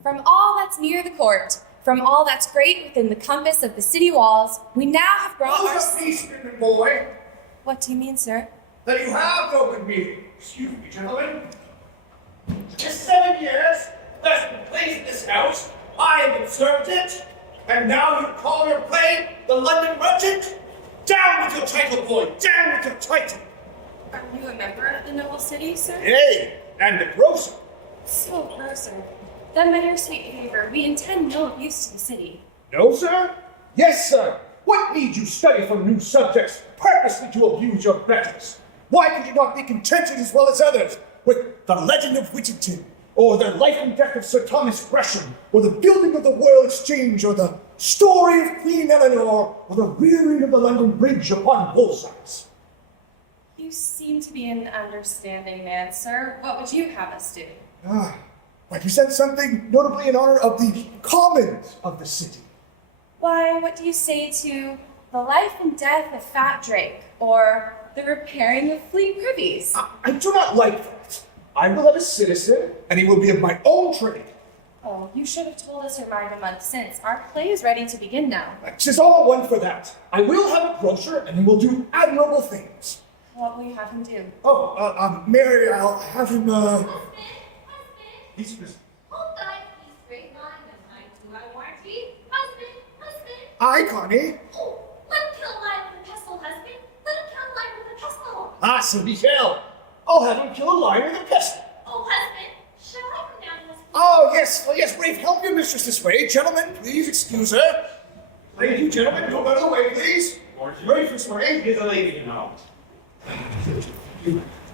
From all that's near the court, from all that's great within the compass of the city walls, we now have brought our... Hold up, peacekeeping boy. What do you mean, sir? That you have open meeting. Excuse me, gentlemen. Just 7 years, that's been placed in this house. I have observed it. And now you call your play the London Merchant? Down with your title, boy. Down with your title. Are you a member of the noble city, sir? Hey, and the grocer. So, grocer. Then by your sweet favor, we intend no abuse to the city. No, sir? Yes, sir. What need you study for new subjects purposely to abuse your betters? Why could you not be contented as well as others with the Legend of Whittington, or the Life and Death of Sir Thomas Gresham, or the Building of the World Exchange, or the Story of Queen Eleanor, or the Rearing of the London Bridge upon bullseyes? You seem to be an understanding man, sir. What would you have us do? I present something notably in honor of the commons of the city. Why, what do you say to the life and death of Fat Drake, or the repairing of Flea Privies? I do not like that. I will have a citizen, and he will be of my own trade. Oh, you should have told us your mind a month since. Our play is ready to begin now. 'Tis all one for that. I will have a grocer, and he will do admirable things. What will you have him do? Mary, I'll have him, Husband! He's busy. Hold thy peace, great mind, and I do I warranty. Husband! Aye, Connie. Oh, let him kill a lion with a pestle, husband. Let him kill a lion with a pestle. Ah, so be hell. I'll have him kill a lion with a pestle. Oh, husband, shall I come down, husband? Oh, yes, Rafe, help your mistress this way. Gentlemen, please excuse her. Thank you, gentlemen. Go out of the way, please. Rafe this way. Here's a lady, you know.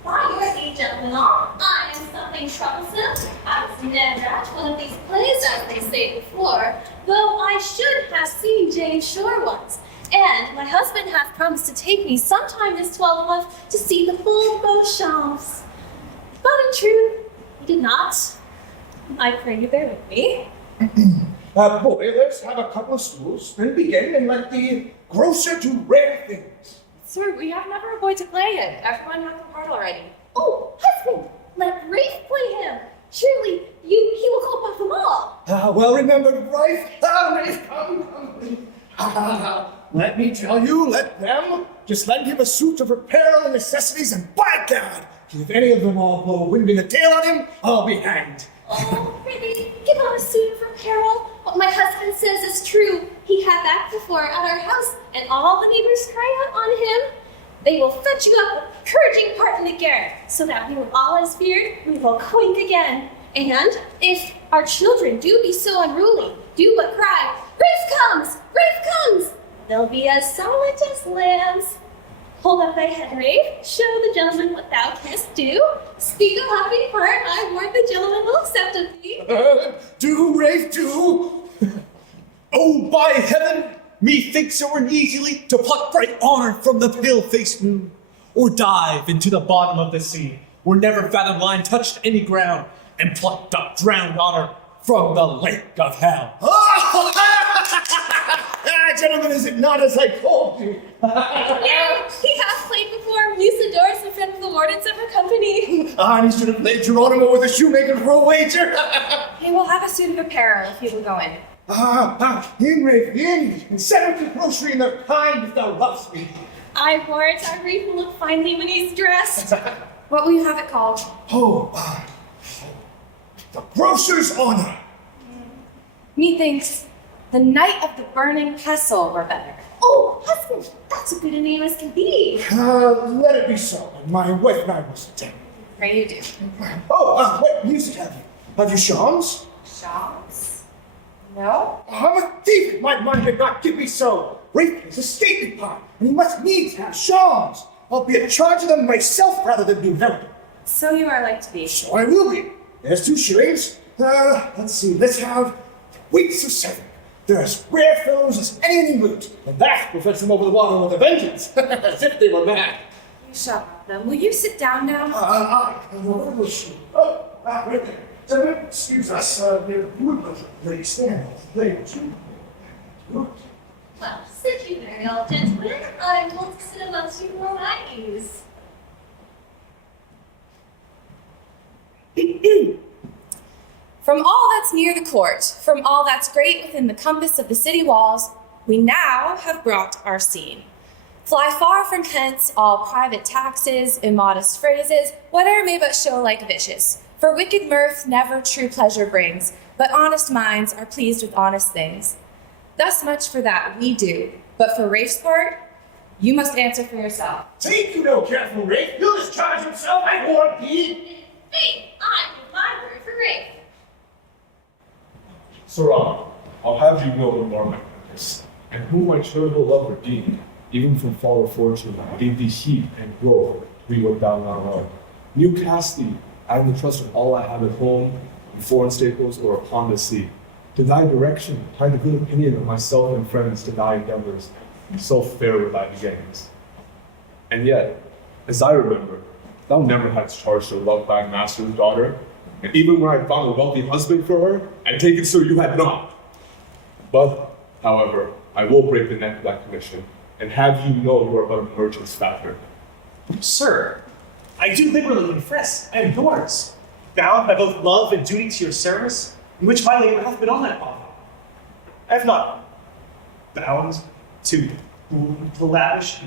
Why, you're a gentleman, all. I am something troublesome. I was never at one of these plays, as they say before, though I should have seen Jane Shore once. And my husband hath promised to take me sometime this 12th to see the full Beauchamps. But in truth, he did not. I pray you bear with me. Boy, let's have a couple of stools, then begin and let the grocer do rare things. Sir, we have never a boy to play it. Everyone has a part already. Oh, husband, let Rafe play him. Surely he will cope off them all. Well remembered, Rafe. Rafe, come. Let me tell you, let them. Just lend him a suit of apparel and necessities, and by God, if any of them all blow wind in the tail on him, I'll be hanged. Oh, prithee, give on a suit of apparel. What my husband says is true. He had that before at our house, and all the neighbors cry out on him. They will fetch you up with encouraging part in the garret, so that we will all as feared, we will quake again. And if our children do be so unruly, do but cry, Rafe comes! Rafe comes! They'll be as silent as lambs. Hold up thy head, Rafe. Show the gentleman what thou canst do. Speak a happy part. I warn the gentleman will accept of thee. Do, Rafe, do. Oh, by heaven, methinks it were easily to pluck bright honor from the pale-faced moon. or dive into the bottom of the sea, where never fathomed line touched any ground, and plucked up drowned honor from the lake of hell. Gentlemen, is it not as I told you? Yeah, he has played before Musador's in front of the wardens of her company. And he should have played Geronimo with a shoemaker for a wager. Hey, we'll have a suit of apparel if you will go in. In, Rafe, in, and send her to grocery in their kind if thou lovest me. I warrant our Rafe will look finely when he's dressed. What will you have it called? The grocer's honor. Methinks the Knight of the Burning Pestle were better. Oh, husband, that's a good a name as can be. Let it be so. My wife and I must attend. Pray you do. What music have you? Have you shawms? Shawls? No? I'm a thief. My mind did not give me so. Rafe is a stately part, and he must needs have shawms. I'll be in charge of them myself rather than do them. So you are like to be. So I will be. There's 2 shillings. Let's see. Let's have weights of 7. They're as rare fellows as any in England, and that will fetch them over the water with a vengeance, as if they were mad. You shall have them. Will you sit down now? Where was she? Right there. Excuse us, lady, stand. Well, sit you very old gentlemen. I will sit amongst you more at ease. From all that's near the court, from all that's great within the compass of the city walls, we now have brought our scene. Fly far from hence all private taxes, immodest phrases, whate'er may but show like vicious. For wicked mirth never true pleasure brings, but honest minds are pleased with honest things. Thus much for that we do, but for Rafe's part, you must answer for yourself. Take you no careful, Rafe. He'll discharge himself, I warrant thee. Faith, I give my word for Rafe. Sirrah, I'll have you know the more my purpose, and whom my charitable love redeemed, even from fall of fortune, gave thee heat and growth to be what thou now art. New cast thee, adding the trust of all I have at home, in foreign staples, or upon the sea. To thy direction, tie the good opinion of myself and friends to thy endeavors, and so fair were thy beginnings. And yet, as I remember, thou never hadst charged to love thy master's daughter, and even when I found a wealthy husband for her, I take it, sir, you had not. But, however, I will break the neck of that commission, and have you know you are but a merchant's factor. Sir, I do liberally confess I am yours, bound by both love and duty to your service, in which my labor hath been on that bond. I have not bound to lavish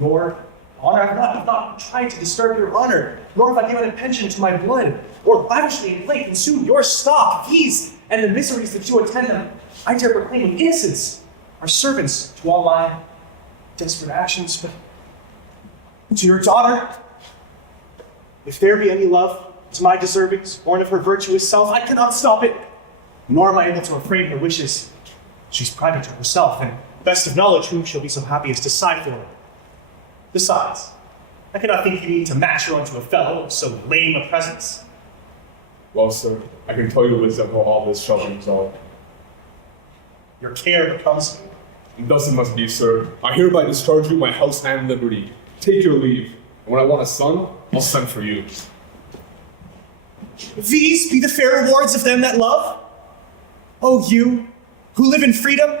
your honor. I have not tried to disturb your honor, nor have I given a pension to my blood, or lavishly in plate consumed your stock, fees, and the miseries that you attend them. I dare proclaim with innocence are servants to all my desperate actions, but to your daughter, if there be any love to my deservings, born of her virtuous self, I cannot stop it, nor am I able to refrain her wishes. She's private to herself, and best of knowledge whom she'll be so happy as to sigh for her. Besides, I cannot think you need to match her onto a fellow of so lame a presence. Well, sir, I can tell you wisdom how all this shall be resolved. Your care becomes me. And thus it must be, sir. I hereby discharge you my house and liberty. Take your leave. And when I want a son, I'll send for you. These be the fair rewards of them that love? Oh, you, who live in freedom,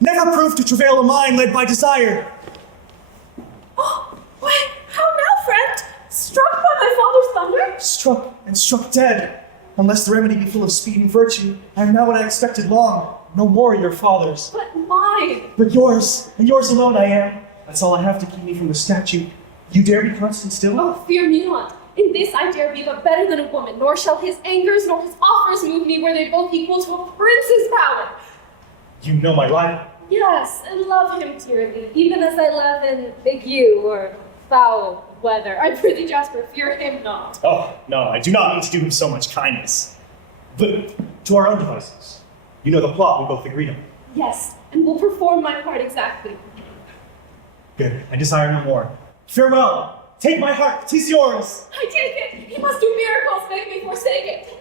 never prove to travail a mind led by desire. Oh, why, how now, friend? Struck by my father's thunder? Struck and struck dead. Unless the remedy be full of speed and virtue, I am now what I expected long, no more your father's. But mine. But yours, and yours alone I am. That's all I have to keep me from the statute. You dare be constant still? Oh, fear me not. In this I dare be but better than a woman, nor shall his angers nor his offers move me where they both equal to a prince's power. You know my rival. Yes, and love him dearly, even as I love in ague or foul weather. I prithee, Jasper, fear him not. Oh, no, I do not mean to do him so much kindness. But to our own devices. You know the plot we both agreed on. Yes, and will perform my part exactly. Good, I desire no more. Farewell. Take my heart, 'tis yours. I take it. He must do miracles, make me forsake it.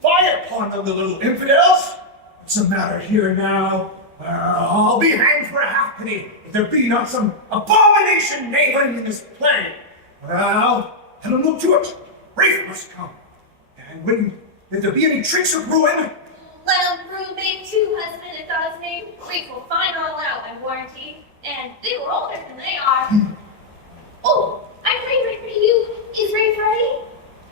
Fire upon them, the little infidels! What's the matter here now? I'll be hanged for a halfpenny if there be not some abomination neighboring in this play. Well, I don't know to it. Rafe must come. And if there be any tricks of ruin, Let him brew me too, husband, if God's name. We will find all out, I warranty. And they were older than they are. Oh, I'm ready for you. Is Rafe ready?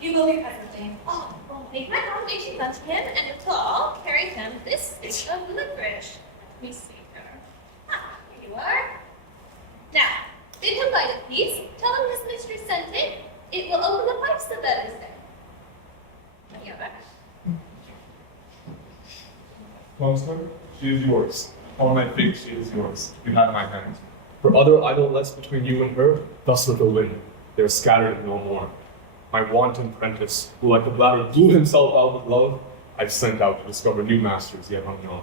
You will be presently. Oh, well, make my nomination come to him, and until I'll carry him this stitch of licorice. Let me see her. Ah, here you are. Now, bid him by it, please. Tell him his mistress sent it. It will open the pipes the better then. Any other? Counselor, she is yours. On my faith, she is yours. You have my hand. For other idlets between you and her, thus with the wind, they are scattered and no more. My wanton prentice, who like a bladder blew himself out with love, I've sent out to discover new masters yet unknown.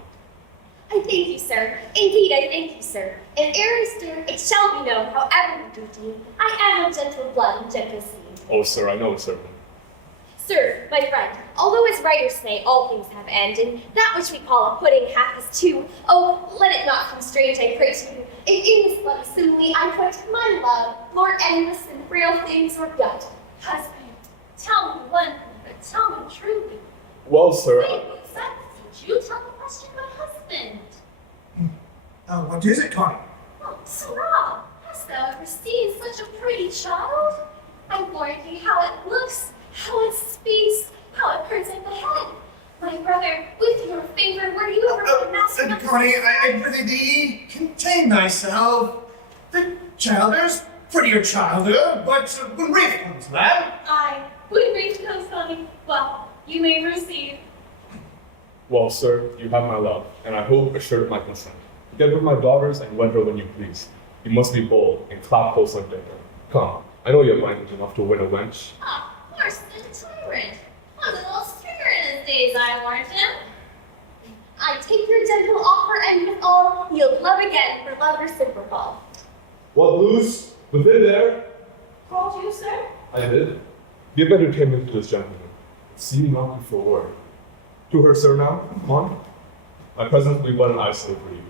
I thank you, sir. Indeed, I thank you, sir. And ere stir, it shall be known, however you do deem, I am of gentle blood and gentle seed. Oh, sir, I know, sir. Sir, my friend, although as writers say all things have end, and that which we call a pudding hath is two, oh, let it not come strange, I pray to you. And in this bloody simile I put my love, more endless than frail things or gut. Husband, tell me one thing, but tell me truly. Well, sir, Wait, did you tell the question my husband? what is it, Connie? Oh, Sarah, hast thou ever seen such a pretty child? I warn thee how it looks, how it speaks, how it turns at the head. My brother, with your finger, were you ever put master of Connie, I prithee thee, contain thyself. The childer's prettier childer, but when Rafe comes, lad. I, when Rafe comes, Connie, well, you may proceed. well, sir, you have my love, and I hope assured of my consent. Get with my daughters and wed her when you please. You must be bold and clap close like Dicker. Come, I know you have language enough to win a wench. Ah, worse than tyrant. Was a little stricter in his days, I warned him. I take your gentle offer, and with all, yield love again for love reciprocal. What, Luce? Within there? Called you, sir? I did. Give entertainment to this gentleman. See not before word. To her, sir, now. Come on. My presence will be but an eyesore for you.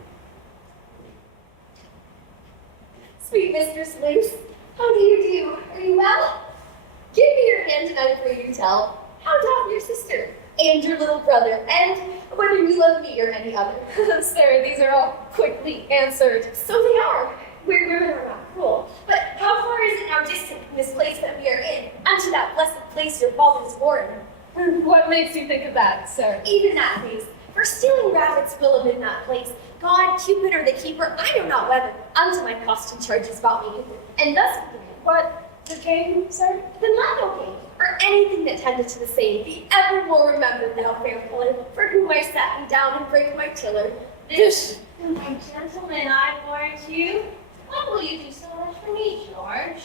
Sweet Mistress Luce, how do you do? Are you well? Give me your hand and I pray you tell. How doth your sister and your little brother, and whether you love me or any other? Sir, these are all quickly answered. So they are. We're women are not cruel. But how far is it now distant from this place that we are in, unto that blessed place your fathers born? What makes you think of that, sir? Even that place. For stealing rabbits will have in that place. God, Cupid, or the keeper, I know not whether, unto my constant charges about me hither. And thus began. What? The king, sir? The Lando king, or anything that tended to the same, be evermore remembered, thou fair pillar, for whom I sat me down and brake my tiller. This, my gentleman, I warrant you. What will you do so much for me, George?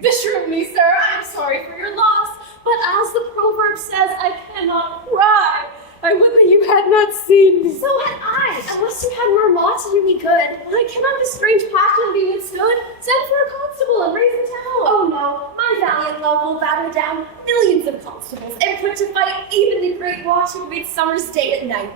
Beshrew me, sir, I am sorry for your loss, but as the proverb says, I cannot cry. I would that you had not seen me. So had I, unless you had more law to do me good. I cannot this strange passion be withstood. Send for a constable and raise him to hell. Oh no, my valiant love will batter down millions of constables and put to fight even the great watch who waits summer's day and night.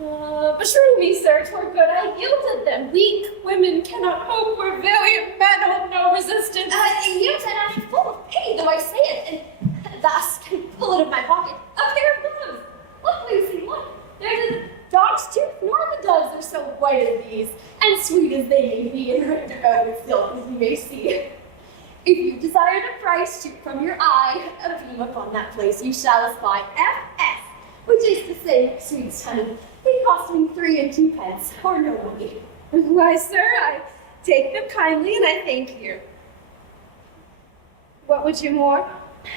Beshrew me, sir, 'twere good I yielded them. Weak women cannot hope where valiant men hold no resistance. You said I'm full of pity, though I say it, and thus can pull it of my pocket. A pair of gloves. Look, Lucy, look. They're the dog's tooth, nor the doves are so white as these, and sweet as they may be, and ripped about with silk, as you may see. If you desire the price, shoot from your eye a beam upon that place. You shall espy F.S., which is to say, sweet honey. They cost me 3 and 2 pence, or no money. Why, sir, I take them kindly, and I thank you. What would you more?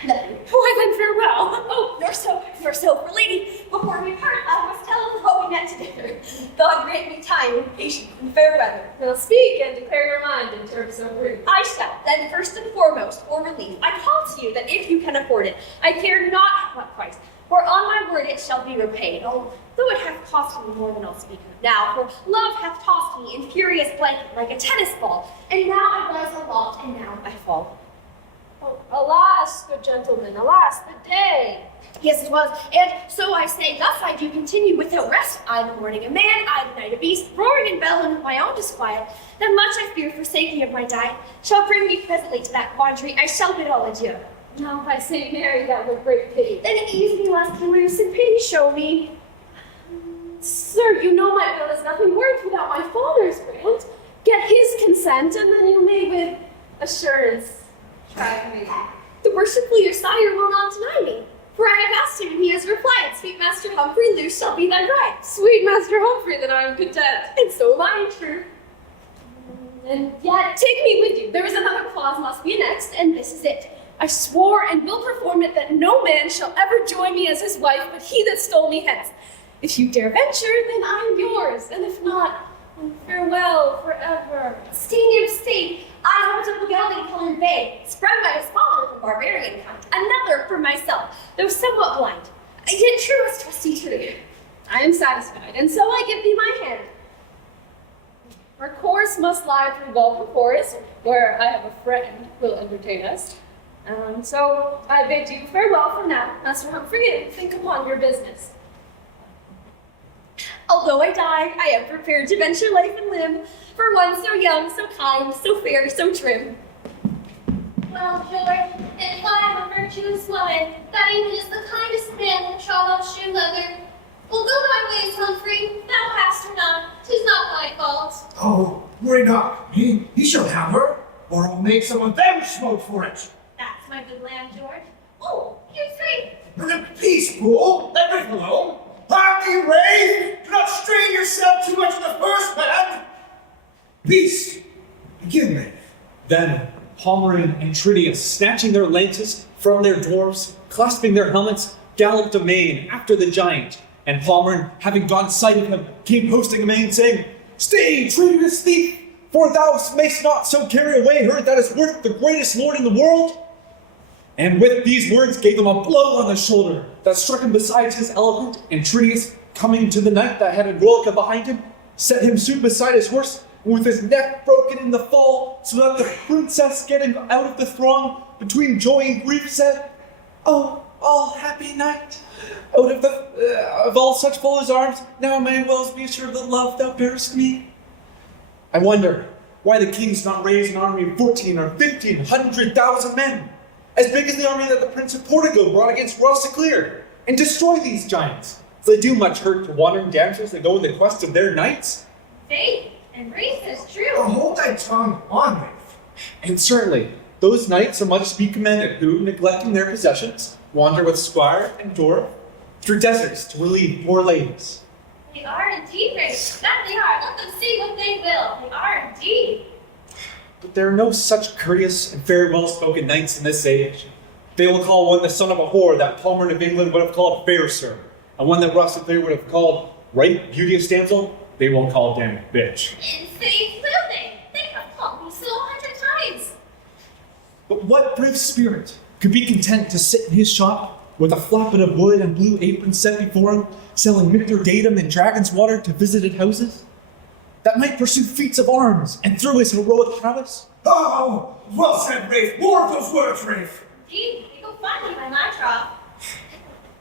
Nothing. Why then, farewell. Oh, nor so, for lady, before we part, I must tell them how we met together. God grant me time and patience and fair weather. Now speak and declare your mind in terms so brief. I shall, then first and foremost, for relief, I call to you that if you can afford it, I care not at what price, for on my word it shall be repaid, though it hath cost me more than I'll speak of now, for love hath tossed me in furious blanket like a tennis ball, and now I rise aloft, and now I fall. Oh, alas, good gentleman, alas, the day. Yes, it was. And so I say, thus I do continue without rest. I the morning a man, I the night a beast, roaring and bellowing with my own disquiet, that much I fear forsaking of my diet, shall bring me presently to that quandary. I shall bid all adieu. Now, by St. Mary, that were great pity. Then ease me, last and loose, and pity show me. Sir, you know my will is nothing worth without my father's grant. Get his consent, and then you may with assurance try me. The worshipful your sire will not deny me. For I have asked him, and he has replied, sweet Master Humphrey, loose shall be thy right. Sweet Master Humphrey, that I am content. And so am I in truth. And yet, Take me with you. There is another clause must be annexed, and this is it. I swore and will perform it that no man shall ever join me as his wife, but he that stole me hence. If you dare venture, then I am yours, and if not, then farewell forever. Stay near stay. I have a double galley-colored bay, spread by his father from barbarian kind, another for myself, though somewhat blind, yet true as trusty true. I am satisfied, and so I give thee my hand. Our course must lie through Gulf Forest, where I have a friend who will entertain us. So I bid you farewell for now, Master Humphrey, and think upon your business. Although I die, I am prepared to venture life and limb, for one so young, so kind, so fair, so trim. Well, George, and if I am a virtuous woman, that even is the kindest man that trod on shoe leather. Well, go thy ways, Humphrey, thou hast her not, 'tis not thy fault. Oh, worry not. He shall have her, or I'll make some of them smoke for it. That's my good lamb, George. Oh, you three. Peace, fool. Let me alone. Hark ye, Ray. Do not strain yourself too much in the first man. Peace. Begin then. Then Palmerin and Tridius, snatching their lances from their dwarfs, clasping their helmets, galloped amain after the giant. And Palmerin, having gone sight of him, came posting amain, saying, "Stay, traitorous thief, for thou mayst not so carry away her that is worth the greatest lord in the world." And with these words gave him a blow on the shoulder that struck him beside his elephant, and Tridius, coming to the knight that had Androlica behind him, set him soon beside his horse, and with his neck broken in the fall, so that the princess, getting out of the throng, between joy and grief, said, "Oh, all happy night! Out of all such foes' arms, now may well be sure of the love thou bearest me." I wonder why the king's not raised an army of 14 or 1,500,000 men, as big as the army that the Prince of Portugal brought against Rossiclear, and destroy these giants. If they do much hurt to wandering damsels that go in the quest of their knights. Faith and race is true. Oh, hold thy tongue on, Rafe. And certainly, those knights are much to be commended who, neglecting their possessions, wander with squire and dwarf through deserts to relieve poor ladies. They are indeed, Rafe. That they are. Let them see what they will. They are indeed. But there are no such courteous and very well-spoken knights in this age. They will call one the son of a whore that Palmerin of England would have called fair sir, and one that Rossiclear would have called right beauteous damsel, they will call damn bitch. In faith will they. They have called me so 100 times. But what brave spirit could be content to sit in his shop with a flappet of wood and blue apron set before him, selling Mithridatum and dragon's water to visited houses? That might pursue feats of arms and through his heroic prowess? Oh, well said, Rafe. More of those words, Rafe. Indeed, they go finely by my troth.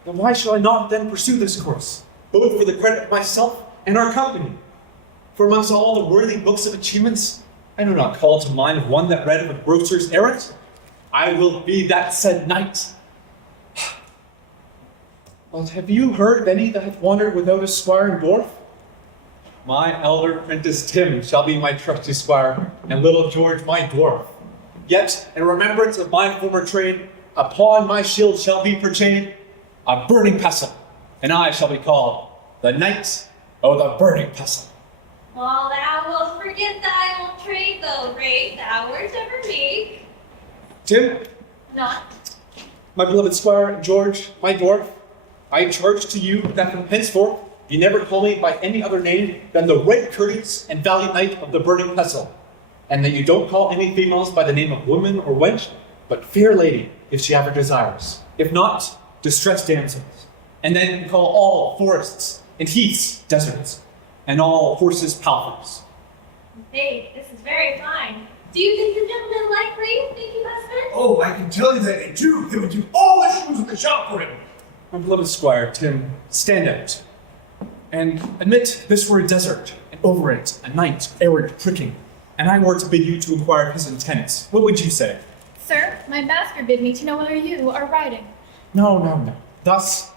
Then why shall I not then pursue this course, both for the credit of myself and our company? For amongst all the worthy books of achievements, I do not call to mind one that read of a grocer's errand. I will be that said knight. Well, have you heard of any that have wandered without a squire and dwarf? My elder apprentice Tim shall be my trusty squire, and little George my dwarf. Yet, in remembrance of my former trade, upon my shield shall be portrayed a burning pestle, and I shall be called the Knight of the Burning Pestle. Well, thou wilt forget thy old trade, though, Rafe. Thou wert ever meek. Tim, Not. my beloved squire, and George, my dwarf, I charge to you that from henceforth you never call me by any other name than the right courteous and valiant knight of the Burning Pestle, and that you don't call any females by the name of woman or wench, but fair lady, if she ever desires. If not, distressed damsels. And then you call all forests and heaths deserts, and all horses palfreys. Faith, this is very fine. Do you think the gentlemen like Rafe, thank you, husband? Oh, I can tell you that they do. They would do all the shoes in the shop for him. My beloved squire, Tim, stand out. And admit this were a desert, and over it a night arid pricking, and I were to bid you to inquire of his intent. What would you say? Sir, my master bid me to know whether you are riding. No. Thus,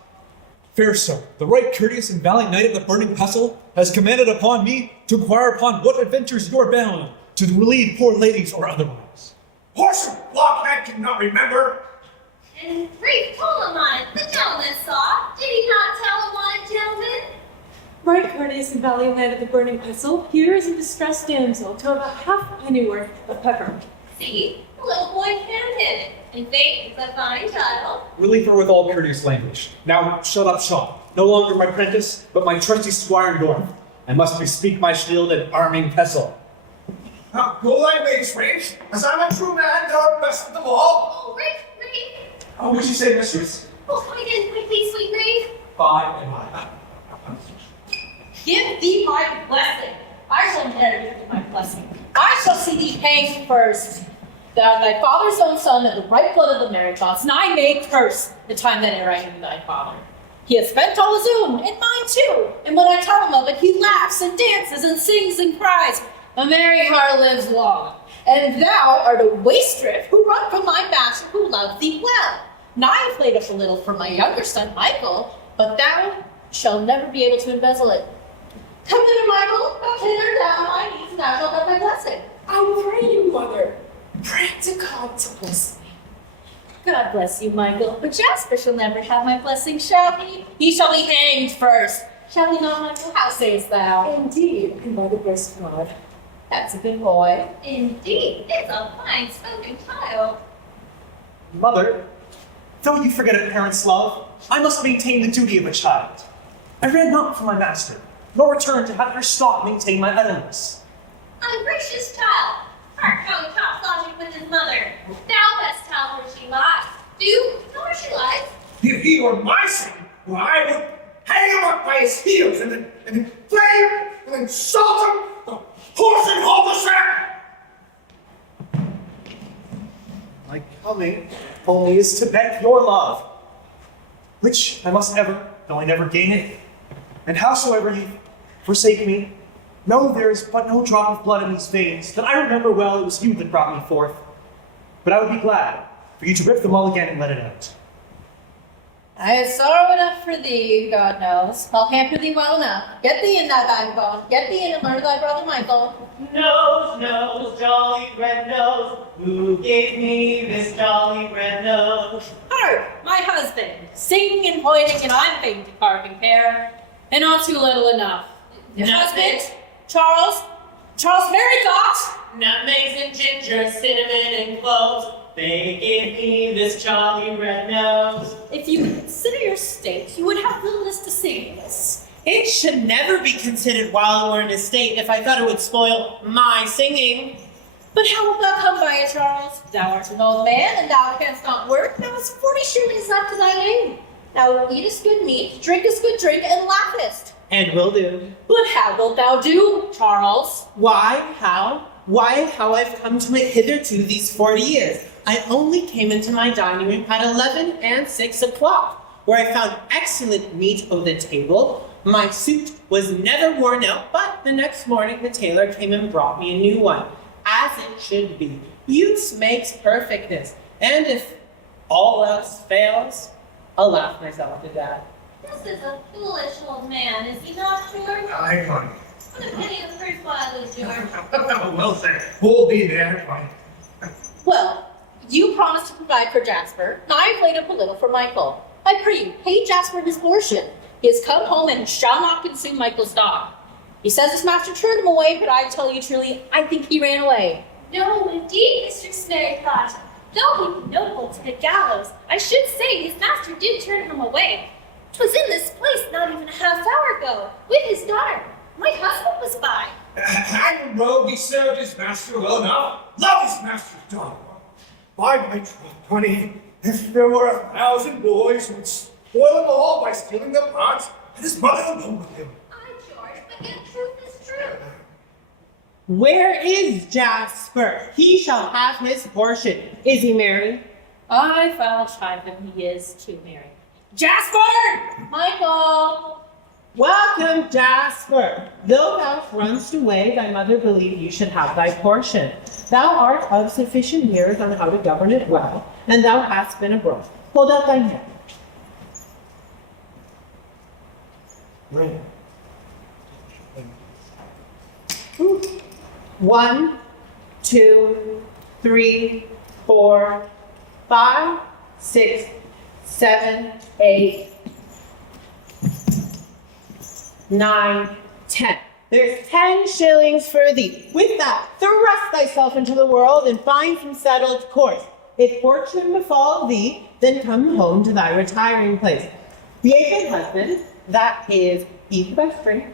fair sir, the right courteous and valiant knight of the Burning Pestle has commanded upon me to inquire upon what adventures you are bound, to relieve poor ladies or otherwise. Horse and blockhead cannot remember. And brief told him on it. The gentleman saw. Did he not tell him on it, gentlemen? Right courteous and valiant knight of the Burning Pestle, here is a distressed damsel to have a half pennyworth of pepper. See, the little boy handed it. And faith is a fine child. Relieve her with all courteous language. Now shut up shop. No longer my prentice, but my trusty squire in Dorf. I must bespeak my shield at Burning Pestle. Now, go thy ways, Range, as I'm a true man, thou art best of them all. Oh, Rick. Oh, would you say, mistress? Oh, come again quickly, sweet Rick. 5 and 5. Give thee my blessing. I shall never give thee my blessing. I shall see thee hanged first. Thou art thy father's own son, of the right blood of the married gods, and I may curse the time that e'er I knew thy father. He has spent all his own, and mine too. And when I tell him of it, he laughs and dances and sings and cries. A merry heart lives long. And thou art a wastrel who run from thy master who loves thee well. And I have laid up a little for my younger son Michael, but thou shalt never be able to embezzle it. Come hither, Michael, come hither down on my knees, and thou shalt have my blessing. I pray you, mother, pray to God to bless me. God bless you, Michael, but Jasper shall never have my blessing, shall he? He shall be hanged first. Shall he not, Michael? How sayest thou? Indeed, and by the grace of God. That's a good boy. Indeed, it's a fine spoken child. Mother, though you forget a parent's love, I must maintain the duty of a child. I ran not from my master, nor returned to have her stock maintain my idleness. Ungracious child, hark how he talks lodging with his mother. Thou best tell where she lies. Do tell where she lies. If he were my son, well, I would hang him up by his heels and then flay him and then salt him, the horse and cul-de-sac. My coming only is to beg your love, which I must ever, though I never gain it. And howsoever ye forsake me, know there is but no drop of blood in these veins, that I remember well it was you that brought me forth. But I would be glad for you to rip them all again and let it out. I have sorrow enough for thee, God knows. I'll hamper thee well enough. Get thee in thy backbone. Get thee in and learn thy brother Michael. Nose, jolly red nose, who gave me this jolly red nose? Hark, my husband, singing and pointing, and I'm fain to carving pear, and not too little enough. Your husband, Charles Merrycocks. Nutmegs and ginger, cinnamon and cloves, they gave me this jolly red nose. If you would consider your state, you would have little to sing this. It should never be considered while we're in a state if I thought it would spoil my singing. But how wilt thou come by it, Charles? Thou art an old man, and thou canst not work. Thou hast 40 shillings left to thy name. Thou eatest good meat, drinkest good drink, and laughest. And will do. But how wilt thou do, Charles? Why, how I've come to it hitherto these 40 years. I only came into my dining room at 11 and 6 o'clock, where I found excellent meat on the table. My suit was never worn out, but the next morning the tailor came and brought me a new one, as it should be. Use makes perfectness, and if all else fails, I'll laugh myself to death. This is a foolish old man, is he not, George? Aye, honey. What a penny the first while is, George. Well said. Hold thee there, honey. Well, you promised to provide for Jasper, and I have laid up a little for Michael. I pray you, pay Jasper his portion. He has come home and shall not consume Michael's dog. He says his master turned him away, but I tell you truly, I think he ran away. No, indeed, Mr. Snarrycott. Though he be notable to the gallows, I should say his master did turn him away. 'Twas in this place not even a half hour ago, with his daughter. My husband was by. Hang the rogue, he served his master well enough. Love his master's daughter. By my troth, honey, if there were 1,000 boys who would spoil them all by stealing their pots, and his mother alone with him. Aye, George, but yet truth is true. Where is Jasper? He shall have his portion. Is he married? I foul chide him, he is too merry. Jasper! Michael! Welcome, Jasper. Though thou runst away, thy mother believed you should have thy portion. Thou art of sufficient years on how to govern it well, and thou hast been abroad. Hold out thy hand. Right. 1, 2, 3, 4, 5, 6, 7, 8, 9, 10. There's 10 shillings for thee. With that, thrust thyself into the world and find some settled course. If fortune befall thee, then come home to thy retiring place. Be a good husband, that is, eat the best drink,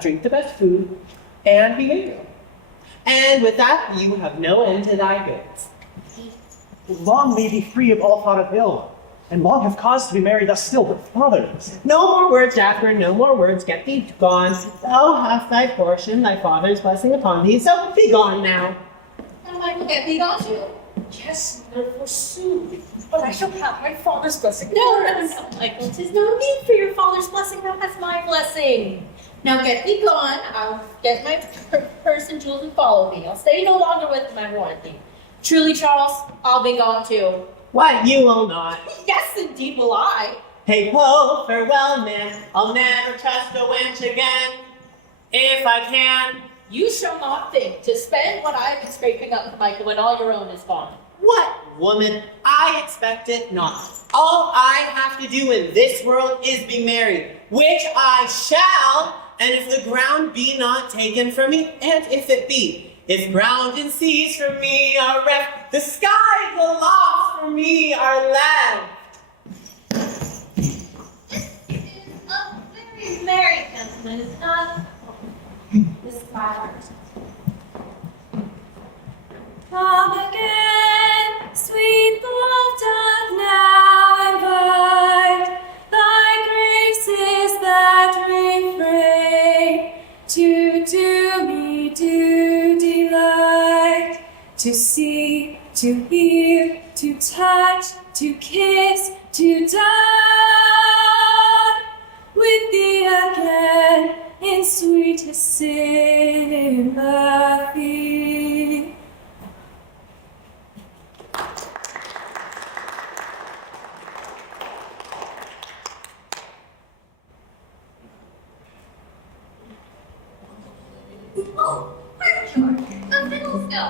drink the best food, and be able. And with that, you have no end to thy goods. Long may be free of all thought of ill, and long have cause to be merry thus still, but fathers. No more words, Jasper, no more words. Get thee gone. Thou hast thy portion, thy father's blessing upon thee, so be gone now. And Michael get thee gone too. Yes, mother, forsooth. But I shall have my father's blessing. No, Michael. 'Tis no need for your father's blessing. Thou hast my blessing. Now get thee gone. I'll get my purse and jewels and follow thee. I'll stay no longer with my royalty. Truly, Charles, I'll be gone too. What, you will not? Yes, indeed will I. Hey ho, farewell, man. I'll never trust a wench again. If I can. You shall not think to spend what I have been scraping up for Michael when all your own is gone. What, woman? I expect it not. All I have to do in this world is be married, which I shall, and if the ground be not taken from me, and if it be, if ground and seas from me are reft, the skies aloft for me are left. This is a very merry gentleman, is not this squires. Come again, sweet love doth now invite thy graces that refrain to do me due delight, to see, to hear, to touch, to kiss, to die with thee again in sweetest sympathy. Oh, where's George? The fiddles go.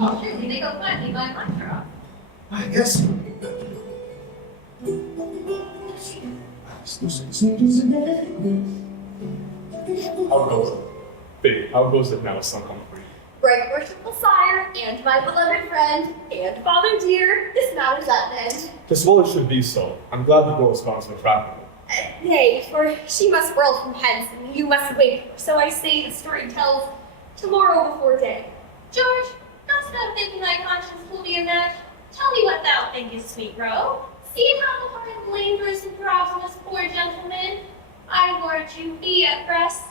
Oh, surely they go quietly by my truck. I guess. How goes it? Babe, how goes it now, son Humphrey? Right, worshipful sire, and my beloved friend, and father dear, this matter's at an end. Just well it should be so. I'm glad the girl has gone so traffic. Nay, for she must whirl from hence, and you must wait. So I say the story tells tomorrow before day. George, dost thou think thy conscience will be a match? Tell me what thou thinkest, sweet roe. See how the heart labors and throbs in this poor gentleman. I warrant you, be at rest.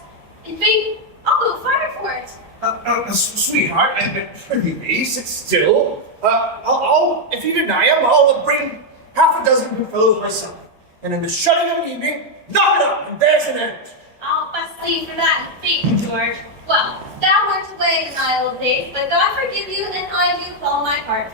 In faith, I'll go fire for it. Sweetheart, and prithee, sit still. I'll, if you deny him, I'll bring half a dozen good fellows myself. And in the shutting of the evening, knock it up, and there's an end. I'll best thee for that in faith, George. Well, thou wert away in thy old days, but God forgive you, and I do with all my heart.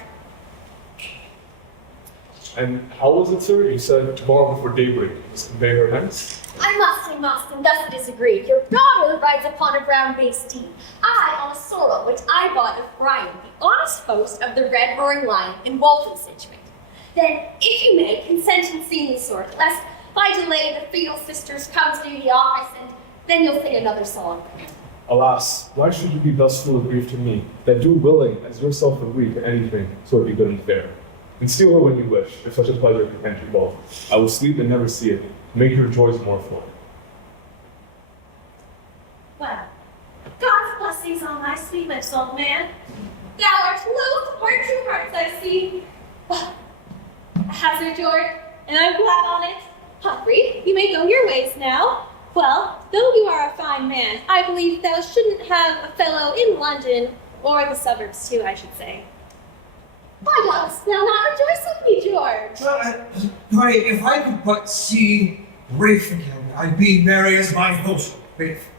And how was it, sir? You said tomorrow before daybreak. Must convey her hence? I must, and thus it is agreed. Your daughter rides upon a brown-based steed, I on a sorrel, which I bought of Brian, the honest host of the Red Roaring Lion in Walton Situate. Then, if you may, consent in seeing the sort, lest by delay the fatal sisters come to do the office, and then you'll sing another song. Alas, why should you be thus full of grief to me, that do willing as yourself agree to anything, so it be good and fair? And steal her when you wish, if such a pleasure content you both. I will sleep and never see it. Make your joys more full. Well, God's blessings on thy sweet lips, old man. Thou art loath for true hearts, I see. Well, a hazard, George, and I'm glad on it. Humphrey, you may go your ways now. Well, though you are a fine man, I believe thou shouldn't have a fellow in London, or the suburbs too, I should say. Why dost thou not rejoice with me, George? If I could but see Rafe again, I'd be merry as my host, Rafe.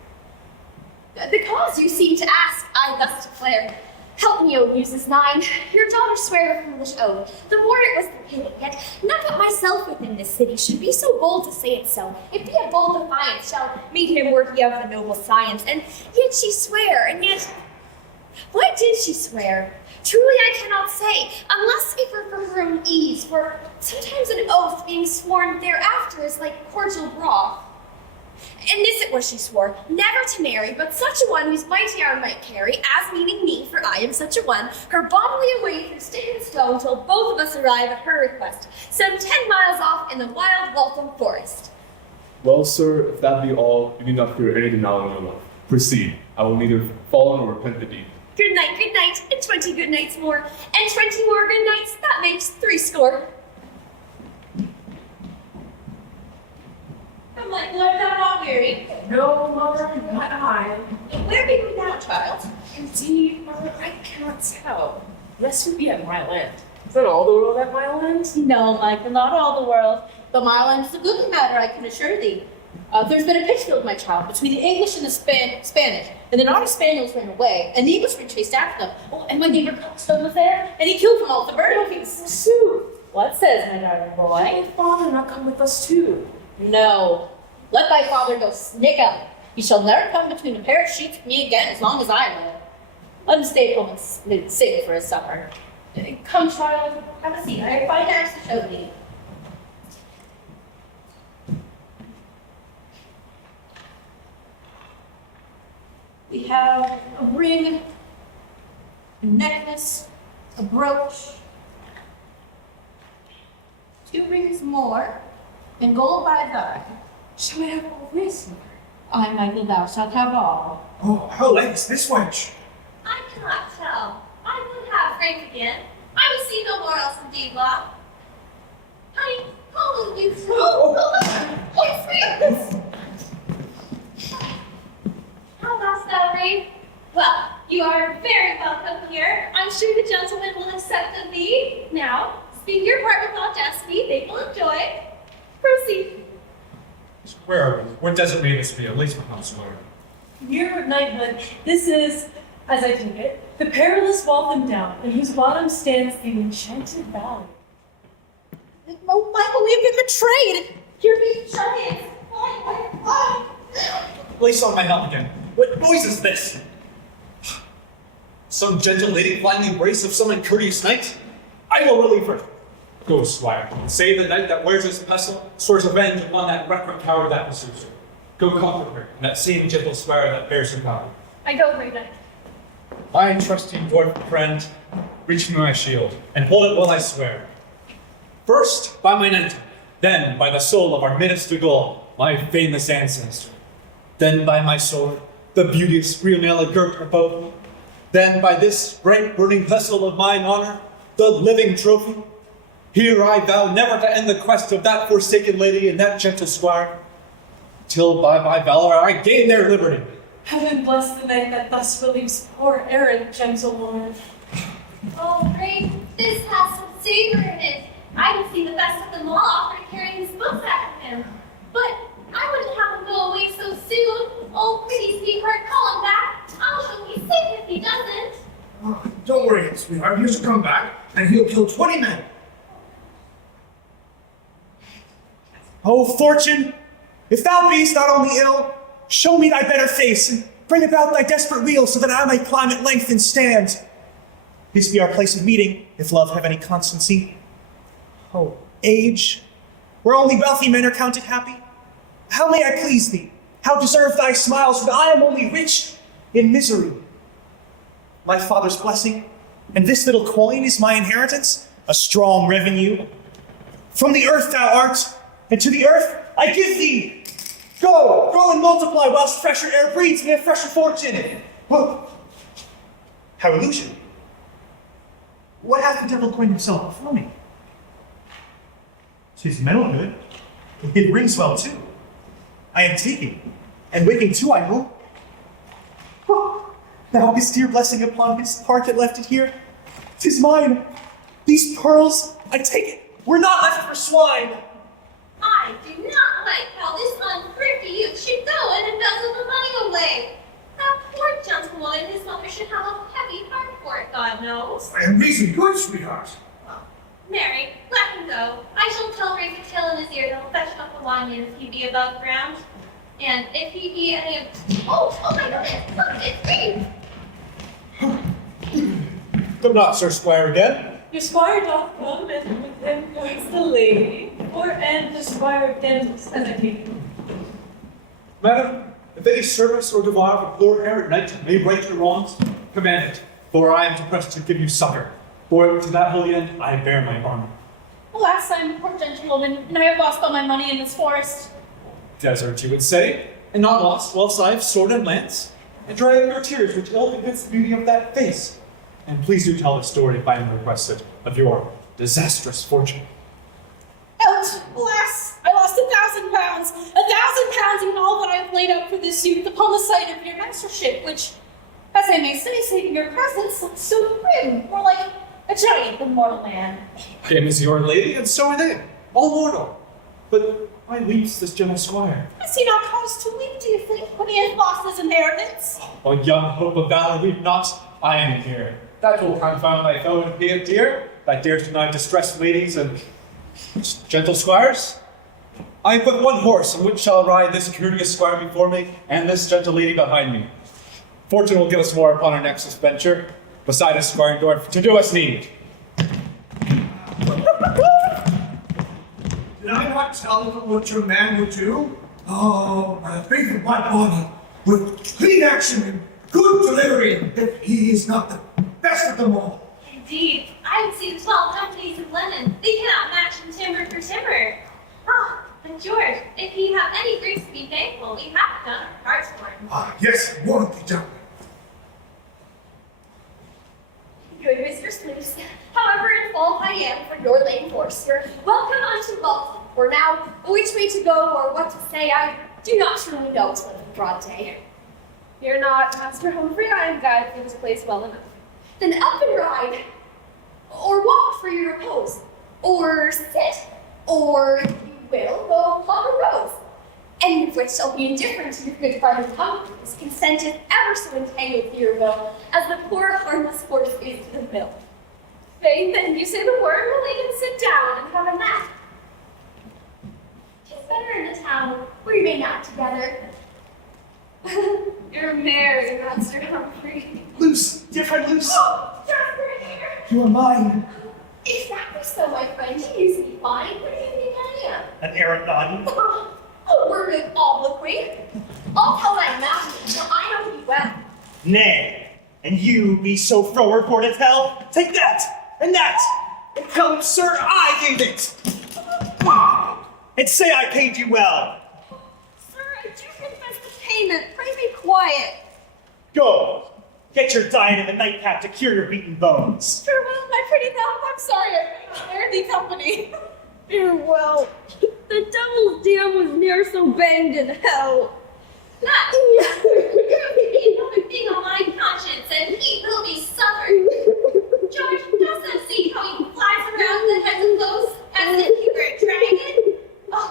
The cause you seem to ask, I thus declare. Help me, O Muses 9. Your daughter sware a foolish oath. The more it was the pity, yet none but myself within this city should be so bold to say it so. It be a bold defiance shall meet him worthy of the noble science. And yet she sware, and yet... What did she swear? Truly I cannot say, unless it were for her own ease, for sometimes an oath being sworn thereafter is like cordial broth. And this it was she swore, never to marry, but such a one whose mighty arm might carry, as meaning me, for I am such a one, her bodily away through stick and stone, till both of us arrive at her request, some 10 miles off in the wild Waltham forest. Well, sir, if that be all, you need not fear anything now in your life. Proceed. I will neither follow nor repent the deed. Good night, and 20 good nights more, and 20 more good nights, that makes 60. I'm like, Lord, thou not weary. No, mother, not I. Where be we now, child? Indeed, mother, I cannot tell. This would be at my land. Is that all the world at my land? No, Michael, not all the world. The Mile is a goodly matter, I can assure thee. There's been a pitchfield, my child, between the English and the Spanish, and the naughty Spaniels ran away, and the Englishmen chased after them. Oh, and my neighbor Coxstone was there, and he killed them all with the bird hooves. Sue, What says my darling boy? why did father not come with us too? No. Let thy father go snick up. He shall never come between a pair of sheets with me again as long as I live. Let him stay at home and sing for his supper. Come, child, have a seat. I have fine acts to show thee. We have a ring, a necklace, a brooch, 2 rings more, and gold by thine. Shall I have all this, mother? I, Michael, thou shalt have all. Oh, how late is this wench? I cannot tell. I would have Frank again. I will see no more else indeed, Law. Honey, call you. Oh, Frank! How dost thou read? Well, you are very welcome here. I'm sure the gentlemen will accept of thee. Now, speak your part with audacity. They will enjoy. Proceed. What does it mean to be? At least becomes lawyer. Year of knighthood, this is, as I take it, the perilous Waltham Down, in whose bottom stands the enchanted valley. Oh, Michael, we have been betrayed. You're being giants. Why? Place on my helm again. What noise is this? Some gentle lady flying the embrace of some uncourteous knight? I will relieve her. Go, squire, and say the knight that wears this pestle swears revenge upon that recreant coward that pursues her. Go comfort her, and that same gentle squire that bears her power. I go, great knight. I trust you, dwarf friend. Reach me my shield, and hold it while I swear. First, by my knight, then by the soul of our minister Gull, my famous ancestor. Then by my sword, the beauteous Rionella girt about me. Then by this bright burning pestle of mine honor, the living trophy. Here I vow never to end the quest of that forsaken lady and that gentle squire, till by my valor I gain their liberty. Heaven bless the knight that thus relieves poor errant gentlewoman. Oh, great. This has some savor in it. I can see the best of them all after carrying his books after him. But I wouldn't have him go away so soon. Oh, pretty sweetheart, call him back. I'll show me sick if he doesn't. Oh, don't worry, sweetheart. He shall come back, and he'll kill 20 men. Oh, Fortune, if thou beest not only ill, show me thy better face, and bring about thy desperate wheel, so that I may climb at length and stand. This be our place of meeting, if love have any constancy. Oh, age, where only wealthy men are counted happy. How may I please thee? How deserve thy smiles, for I am only rich in misery. My father's blessing, and this little coin is my inheritance, a strong revenue. From the earth thou art, and to the earth I give thee. Go, grow and multiply, whilst fresher air breeds me a fresher fortune. Whoa. How illusion? What hath the devil coined himself before me? 'Tis metal good. It rings well too. I am taking, and waking too, I know. Thou his dear blessing upon his heart that left it here. 'Tis mine. These pearls, I take it, were not left for swine. I do not like how this unthrifty youth should go and embezzle the money away. That poor gentlewoman, his mother should have a heavy heart for it, God knows. I am reason good, sweetheart. Mary, let him go. I shall tell Ray to tell in his ear that'll fetch up a line if he be above ground. And if he be any of... Oh my goodness, look, it's me! Come not, Sir Squire, again. Your squire doth come, and with him comes the lady, and the squire dentist, as I take it. Madam, if any service or devoir of a poor errant knight may right your wrongs, command it, for I am to press to give you succor. For to that holy end I bear my armor. Alas, I am a poor gentlewoman, and I have lost all my money in this forest. Desert, you would say, and not lost, whilst I have sword and lance, and dry up your tears, which ill befits the beauty of that face. And please do tell the story if I am requested of your disastrous fortune. Out, alas, I lost £1,000, £1,000 in all that I have laid out for this youth upon the sight of your mastership, which, as I may say, saving your presence, looks so grim, more like a giant than mortal man. I am as your lady, and so are they, all mortal. But why weeps this gentle squire? Has he not cause to weep, do you think, when he has lost his inheritance? O young hope of valor, weep not, I am here. That will confound thy foe and pay it dear, that dares deny distressed ladies and gentle squires. I have but one horse, on which shall ride this courteous squire before me, and this gentle lady behind me. Fortune will give us more upon our next venture, beside us, Squire Dorf, to do us need. Did I not tell them what your man would do? Oh, my faith of my body, with clean action and good delivery, if he is not the best of them all. Indeed, I have seen 12 companies of Lennon. They cannot match in timber for timber. Ah, and George, if he have any griefs to be thankful, we have done our parts for him. Ah, yes, warmly done. Good, Mr. Sluice. However in fault I am for your lame horse, you're welcome unto Malton. For now, which way to go or what to say, I do not truly know till the broad day. Fear not, Master Humphrey, I am guided through this place well enough. Then up and ride, or walk for your repose, or sit, or if you will, go upon the roads, any of which shall be indifferent to your good friend Humphrey's, consenteth ever so entangled to your will, as the poor harmless horse is to the mill. Faith, then you say the word, we'll even sit down and have a nap. 'Tis better in the town, where you may nap together. You're merry, Master Humphrey. Loose, dear friend, loose. Oh, Jasper here! You are mine. Exactly so, my friend. You used to be fine. What do you think I am? An errant nun. A word of obloquy. I'll tell my master, for I know thee well. Nay, and you be so froward for to tell? Take that, and that, and tell him, sir, I gave it. And say I paid you well. Sir, I do confess the payment. Pray be quiet. Go, get your diet in the nightcap to cure your beaten bones. Farewell, my pretty thou. I'm sorry I spared thee company. Farewell. The devil's dam was ne'er so banged in hell. That could be another thing on my conscience, and he will be suffered. George, dost thou see how he flies around the heads of those as if he were a dragon? Oh,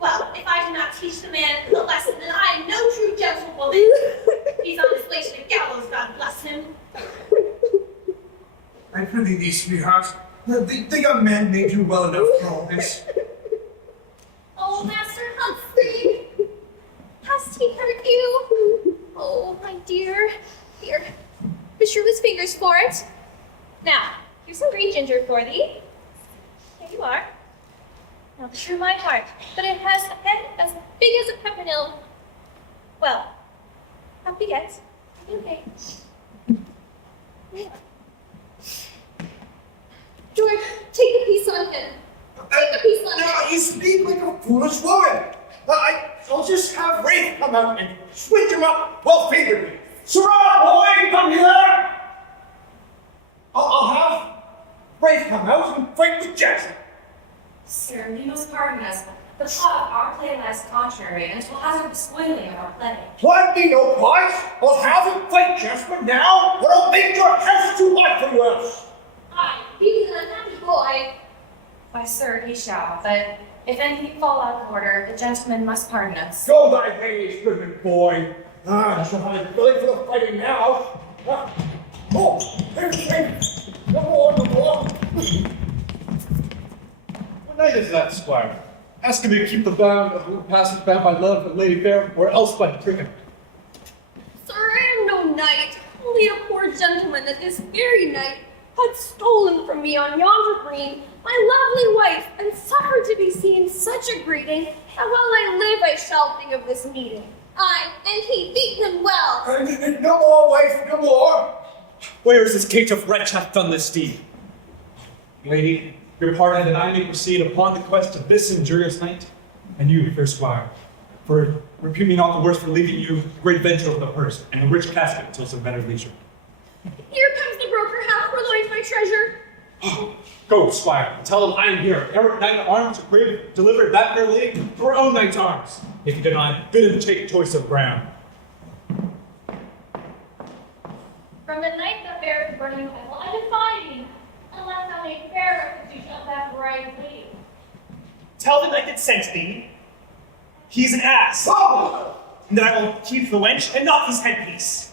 well, if I do not teach the man a lesson, then I am no true gentlewoman. He's on his way to the gallows, God bless him. I pity thee, sweetheart. The young man made you well enough for all this. Oh, Master Humphrey, has he hurt you? Oh, my dear. Here, beshrew his fingers for it. Now, here's some green ginger for thee. Here you are. Now beshrew my heart, but it has a head as big as a peppermill. Well, how big it? Okay. George, take a piece on him. Take a piece on him. Now, you speak like a foolish woman. I'll just have Rafe come out and switch him up well favorably. Sirrah, boy, come here! I'll have Rafe come out and fight with Jackson. Sir, you must pardon us. The plot of our play lies contrary, and it will hazard the spoiling of our play. Plant me no price. I'll have him fight Jasper now, or I'll make your house too hot for you else. Aye, he was an unhappy boy. Why, sir, he shall, but if anything fall out of order, the gentleman must pardon us. Go thy ways, goodman boy. I shall have it ready for the fighting now. There's no more, no more. What knight is that, squire? Asking me to keep the bound of the passage bound by love and Lady Fair, or else by pricking. Sir, I am no knight, only a poor gentleman that this very night had stolen from me on yonder green my lovely wife, and suffered to be seen such a greeting that while I live I shall think of this meeting. Aye, and he beat them well. No more, wife, no more. Where is this caitiff wretch hath done this deed? Lady, your pardon that I may proceed upon the quest of this injurious knight, and you, fair squire, for repute me not the worse for leaving you the great venture of the purse and the rich casket until some better leisure. Here comes the broker, how purloined my treasure. Go, squire, and tell him I am here, errant knight in arms, to brave, deliver that fair lady to her own knight's arms. If you deny, bid him take choice of ground. From the night that bears burning pestle, I defy thee, unless thou make fair restitution of that bright lady. Tell the knight that sent thee, he's an ass, and that I will keep the wench and not his headpiece.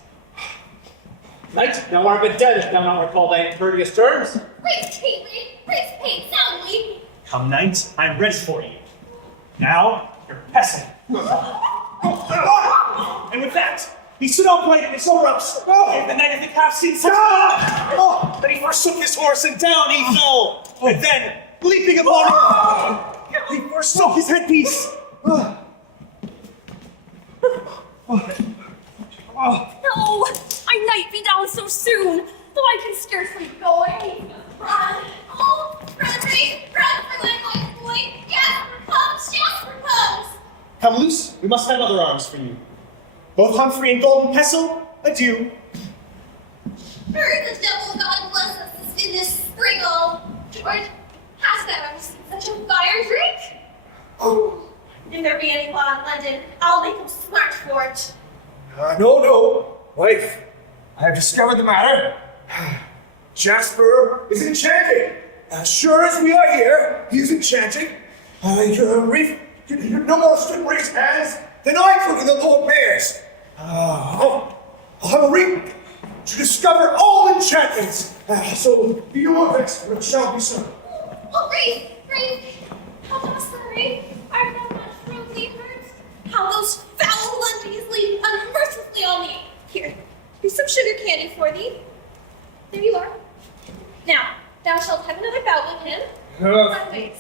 Knight, thou art but dead if thou not recall thy courteous terms. Praise Caitlin, praise paid soundly. Come, knight, I'm ready for you. Now, your pestle. And with that, he stood upright in his ropes, and the knight of the calf seemed such that he first took his horse and down he fell, and then, leaping upon him, he forsook his headpiece. No, my knight be down so soon, though I can scarcely go away. Run, oh, run, Ray, run for my life, boy. Jasper comes. Come loose, we must have other arms for you. Both Humphrey and Golden Pestle, adieu. Where the devil God bless us is in this spring all. George, hast thou ever seen such a fire drink? Oh, if there be any law in London, I'll make them smart for it. No, wife. I have discovered the matter. Jasper is enchanted. As sure as we are here, he is enchanted. No more stood where his hands than I could in the Lord Mayor's. I'll have a ring to discover all enchantments. So be your vexed, for it shall be so. Oh, Rafe, how dost thou, Rafe? Art thou not cruelly hurt? How those foul Londonies leap unmercifully on me. Here's some sugar candy for thee. There you are. Now, thou shalt have another bout with him. Sideways.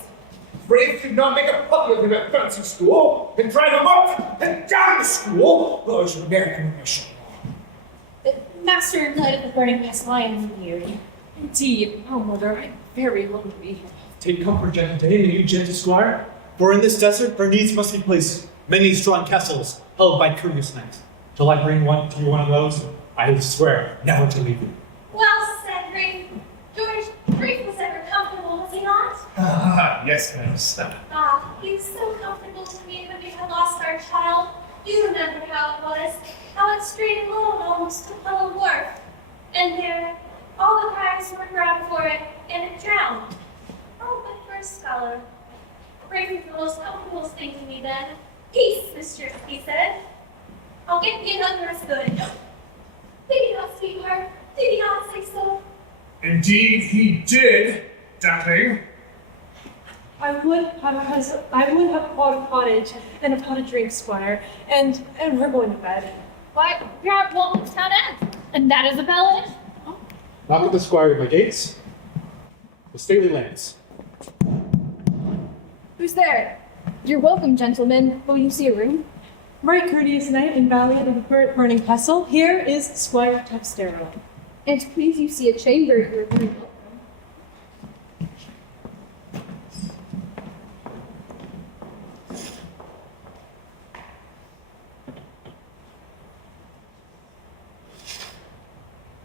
Brave could not make a puppy of him at fancy school, and drive him up and down the school. Those American mission. Master Knight of the Burning Pestle, I am weary. Indeed, oh mother, I'm very hungry. Take comfort, gentle dame, and you, gentle squire, for in this desert there needs must be placed many strong castles held by courteous knights. Till I bring one to you one of those, I swear never to leave you. Well said, Rafe. George, Rafe was ever comfortable, was he not? Yes, miss. He was so comfortable to me when we had lost our child. You remember how it was, how it strayed alone almost to Puddle Wharf. And there, all the cries were around for it, and it drowned. Oh, but for a scholar, Rafe was the most comfortable thing to me then. Peace, mistress, he said. I'll get thee another as good. Did he not, sweetheart? Did he not say so? Indeed, he did, darling. I would have bought a cottage and a pot of drink, squire, and we're going to bed. Why, you're at Walthamstown End, and that is a ballad. Knock at the squire at my gates. The stately lands. Who's there? You're welcome, gentlemen. Will you see a room? Right, courteous knight and valiant of the Burning Pestle, here is Squire Tufstero. And please you see a chamber, you're very welcome.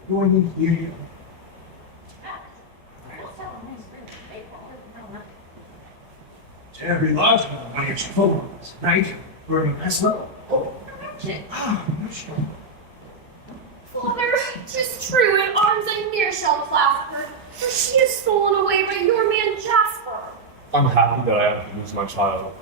Going here. Terribly large one, I guess, phones, right? Burning Pestle. Father, 'tis true, in arms I ne'er shall clasp her, for she is stolen away by your I'm happy that I have to lose my child.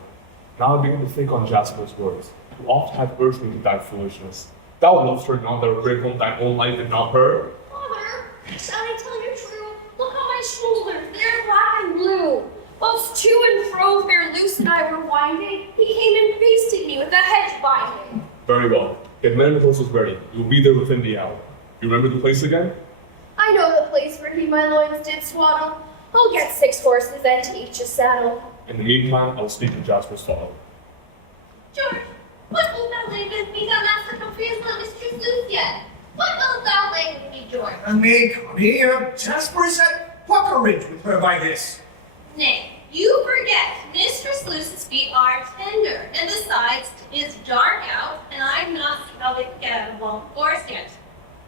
Now I begin to think on Jasper's words, who oft have urged me to that foolishness. Thou lovest her not that would bring home thine own life and not her. Father, shall I tell you true? Look on my shoulders, they're black and blue. Whilst to and fro fair Luce and I were winding, he came and feasted me with a hedge binding. Very well. Get men and horses ready. You will be there within the hour. You remember the place again? I know the place where he my loins did swaddle. I'll get 6 horses and to each a saddle. In the meantime, I will speak to Jasper's father. George, what wilt thou lay with me? Thou master Humphrey is not mistress Luce yet. What wilt thou lay with me, George? Nay, Connie, Jasper is at Puckeridge with her by this. Nay, you forget, Mistress Luce's feet are tender, and besides, it is dark out, and I'm not sure how they can get out of long forest yet.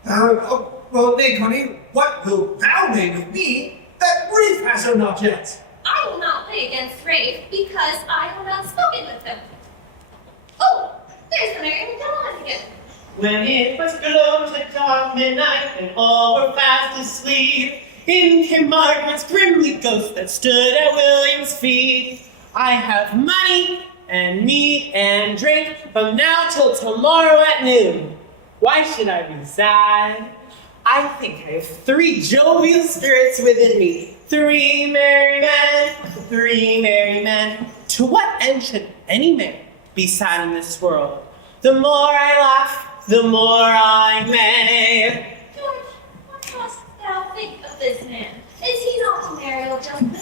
Well, nay, Connie, what wilt thou lay with me that Rafe has her not yet? I will not lay against Rafe, because I have not spoken with him. Oh, there's the Mary McDonald again. When it was close at dark midnight and all were fast asleep, in came Margaret's grimly ghost that stood at William's feet. I have money and meat and drink from now till tomorrow at noon. Why should I be sad? I think I have 3 jovial spirits within me. 3 merry men, 3 merry men. To what end should any man be sad in this world? The more I laugh, the more I may. George, what dost thou think of this man? Is he not a merry old gentleman?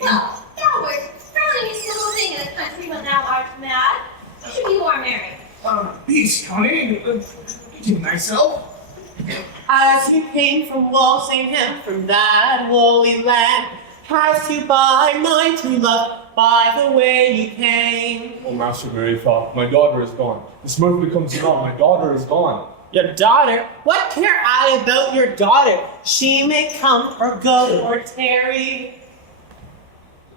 Well, thou wert frowning little thing in the country when thou art mad. Should you are merry? Peace, Connie. Eating thyself. As you came from Walsingham, from that holy land, passed you by, my true love, by the way you came. Oh, Master Mary thought, my daughter is gone. This mirth becomes naught, my daughter is gone. Your daughter? What care I about your daughter? She may come or go or tarry.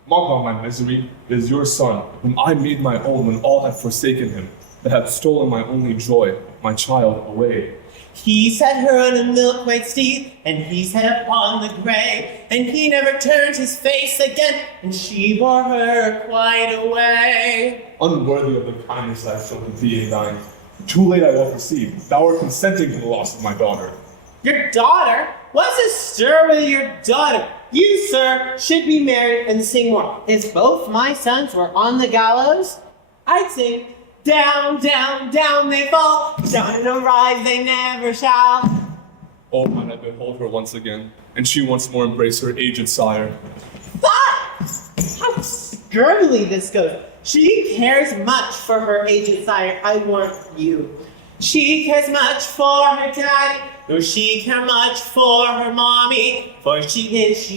Mock on my misery. It is your son, whom I made my own when all had forsaken him, that hath stolen my only joy, my child, away. He set her on a milk-white steed, and he sat upon the gray, and he never turned his face again, and she bore her quite away. Unworthy of the kindness I have shown to thee and thine. Too late I will perceive, thou art consenting to the loss of my daughter. Your daughter? What's the stir with your daughter? You, sir, should be married and sing more. If both my sons were on the gallows, I'd sing, down, down, down they fall, down and rise they never shall. Oh, might I behold her once again, and she once more embrace her aged sire. How scurvily this goes. She cares much for her aged sire, I warn you. She cares much for her daddy, nor she care much for her mommy. For she is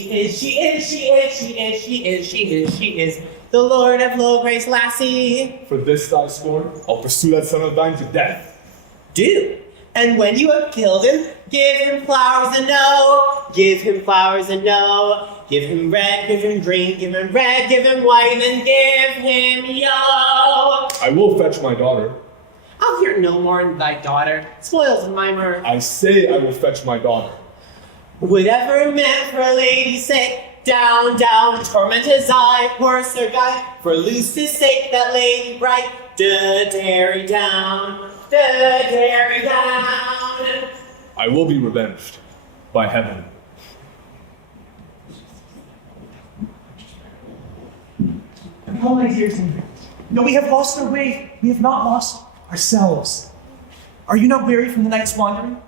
the Lord of Low Grace Lassie. For this thy scorn, I'll pursue that son of thine to death. Do. And when you have killed him, give him flowers and no. Give him flowers and no. Give him red, give him green, give him red, give him white, and give him yellow. I will fetch my daughter. I'll hear no more in thy daughter. Spoils of my mirth. I say I will fetch my daughter. Whatever man for a lady's sake, down, down, torment his eye, poor Sir Guy, for Lucy's sake, that lady bright, da-dairy down, da-dairy down. I will be revenged, by heaven. Oh, my dear Timothy. No, we have lost our way. We have not lost ourselves. Are you not weary from the night's wandering?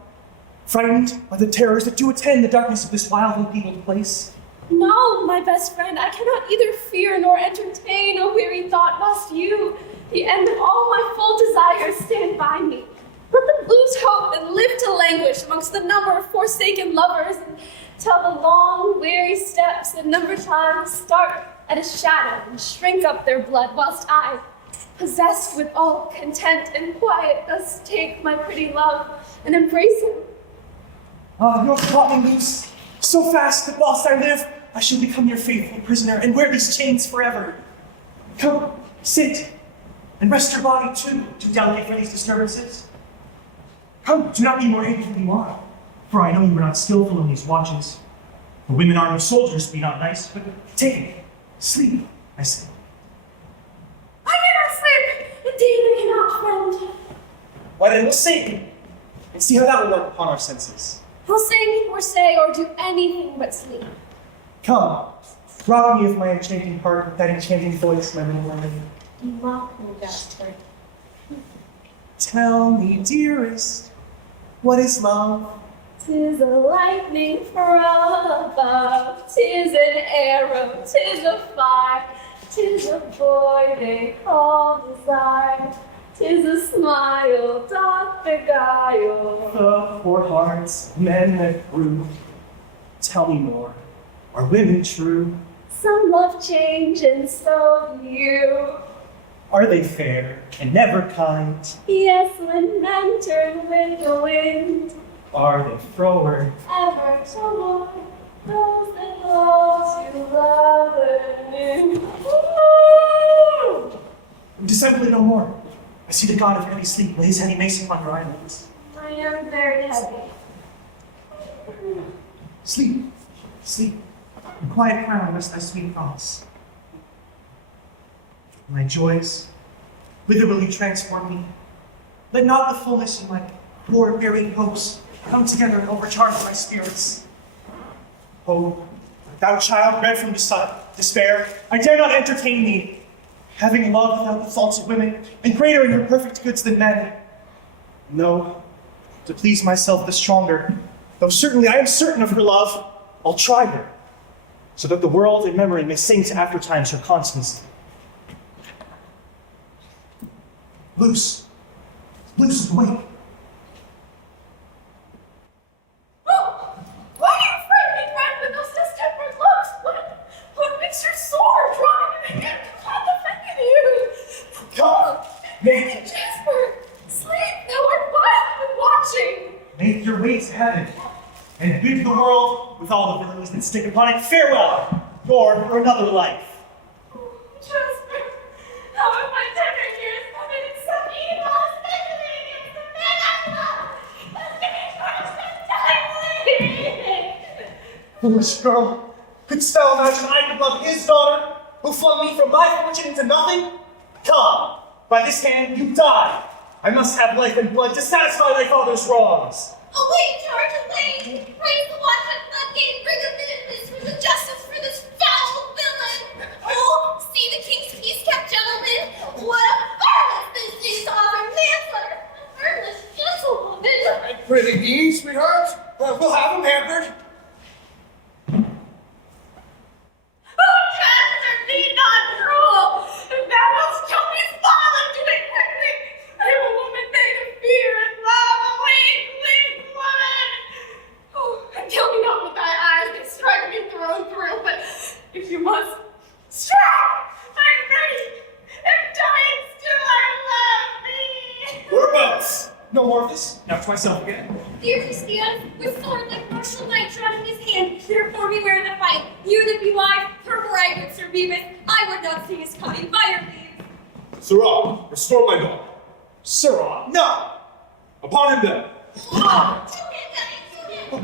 Frightened by the terrors that do attend the darkness of this wild and peopled place? No, my best friend, I cannot either fear nor entertain a weary thought whilst you, the end of all my full desires, stand by me. Let them lose hope and live to languish amongst the number of forsaken lovers, and till the long, weary steps and numbered times start at a shadow and shrink up their blood, whilst I, possessed with all content and quiet, thus take my pretty love and embrace him. Ah, you have caught me loose so fast that whilst I live, I shall become your faithful prisoner and wear these chains forever. Come, sit, and rest your body too delicate for these disturbances. Come, do not be more able than you are, for I know you are not skillful in these watches. The women are no soldiers, be not nice, but take it. Sleep, I say. I cannot sleep. Indeed, I cannot, friend. Why then we'll sing and see how that will work upon our senses. He'll sing or say or do anything but sleep. Come, rob me of my enchanting heart with that enchanting voice, my little mermaid. You mock me, bastard. Tell me, dearest, what is love? 'Tis a lightning from above, 'tis an arrow, 'tis a fire, 'tis a boy they call desire, 'tis a smile doth beguile. The poor hearts, men that brew. Tell me more, are women true? Some love change and so do you. Are they fair and never kind? Yes, when men turn with the wind, Are they froward? ever toward those that love to love anew. Dissembling no more. I see the god of heavy sleep lay his heavy mace upon your eyelids. I am very heavy. Sleep, sleep. In quiet crown rest thy sweet thoughts. My joys, whither will you transport me? Let not the fullness of my poor buried hopes come together and overcharge my spirits. Oh, thou child bred from despair, I dare not entertain thee, having love without the faults of women, and greater in your perfect goods than men. No, to please myself the stronger, though certainly I am certain of her love, I'll try her, so that the world in memory may sing to aftertimes her constancy. Loose, loose, wait. Why do you frighten me, friend, with those distempered looks? What makes your sword drawn in your hand? What defended you? Come, make, Jasper, sleep, thou art wild and watching. make your way to heaven, and bid the world, with all the villains that stick upon it, farewell, Lord, for another life. Jasper, how have my tender years committed some evil, especially against the men I love? Must be punished untimely. Foolish girl, couldst thou imagine I could love his daughter, who flung me from my fortune into nothing? Come, by this hand you die. I must have life and blood to satisfy thy father's wrongs. Away, George, away! Praise the watch at floodgate, bring a minuteness for the justice for this foul villain! Oh, see the king's peace-kept gentleman! What a farless this is to offer manslaughter from a harmless gentlewoman! Pretty thee, sweetheart. We'll have him hampered. Oh, Jasper, be not cruel! If thou wilt kill me, fall do it quickly! I am a woman made of fear and love, a weak woman! Oh, and kill me not with thy eyes, they strike me through and through, but if you must, strike! I'm ready! If dying still I love thee! Whereabouts? No more of this. Now to myself again. Dear Christian, with sword like martial knight drawn in his hand, therefore beware the fight. You that be wise, for I good Sir Bemis, I would not see his coming by your leave. Sirrah, restore my dog. Sirrah, no! Upon him then. Oh, to him, to him!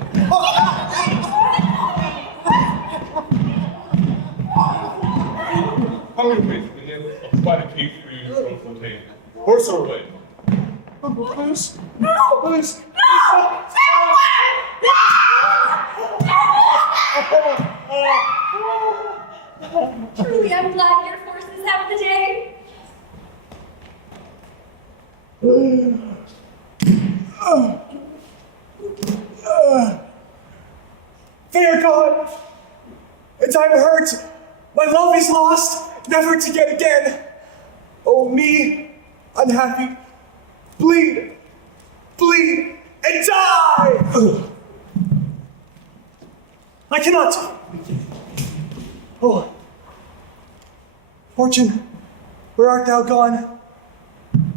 How many ways to begin by the king for you from Fontaine? Horse or way? Bruce? No! Bruce? Truly, I'm glad your forces have the day. Fear God! And I'm hurt. My love is lost, never to get again. Oh, me, unhappy. Bleed, bleed, and die! I cannot. Oh, Fortune, where art thou gone?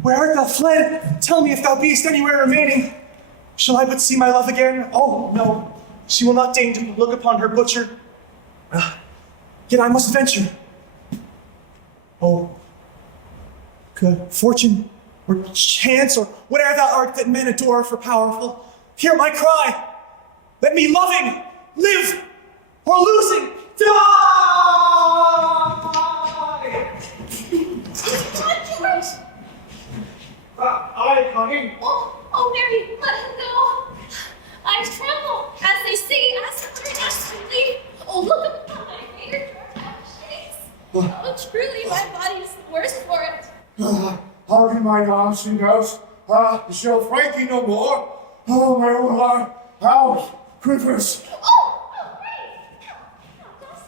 Where art thou fled? Tell me if thou beest anywhere remaining. Shall I but see my love again? Oh, no, she will not deign to look upon her butcher. Yet I must venture. Oh, good fortune, or chance, or whatever thou art that men adore for powerful, hear my cry. Let me loving live, or losing die! honey. Oh, Mary, let him go. I tremble as they sing as we're desperately. Oh, look upon my favorite shakes. Oh, truly, my body is the worse for it. How can mine arms and ghosts? Show Frankie no more. Oh, my old heart, how quivers. Oh, great. How does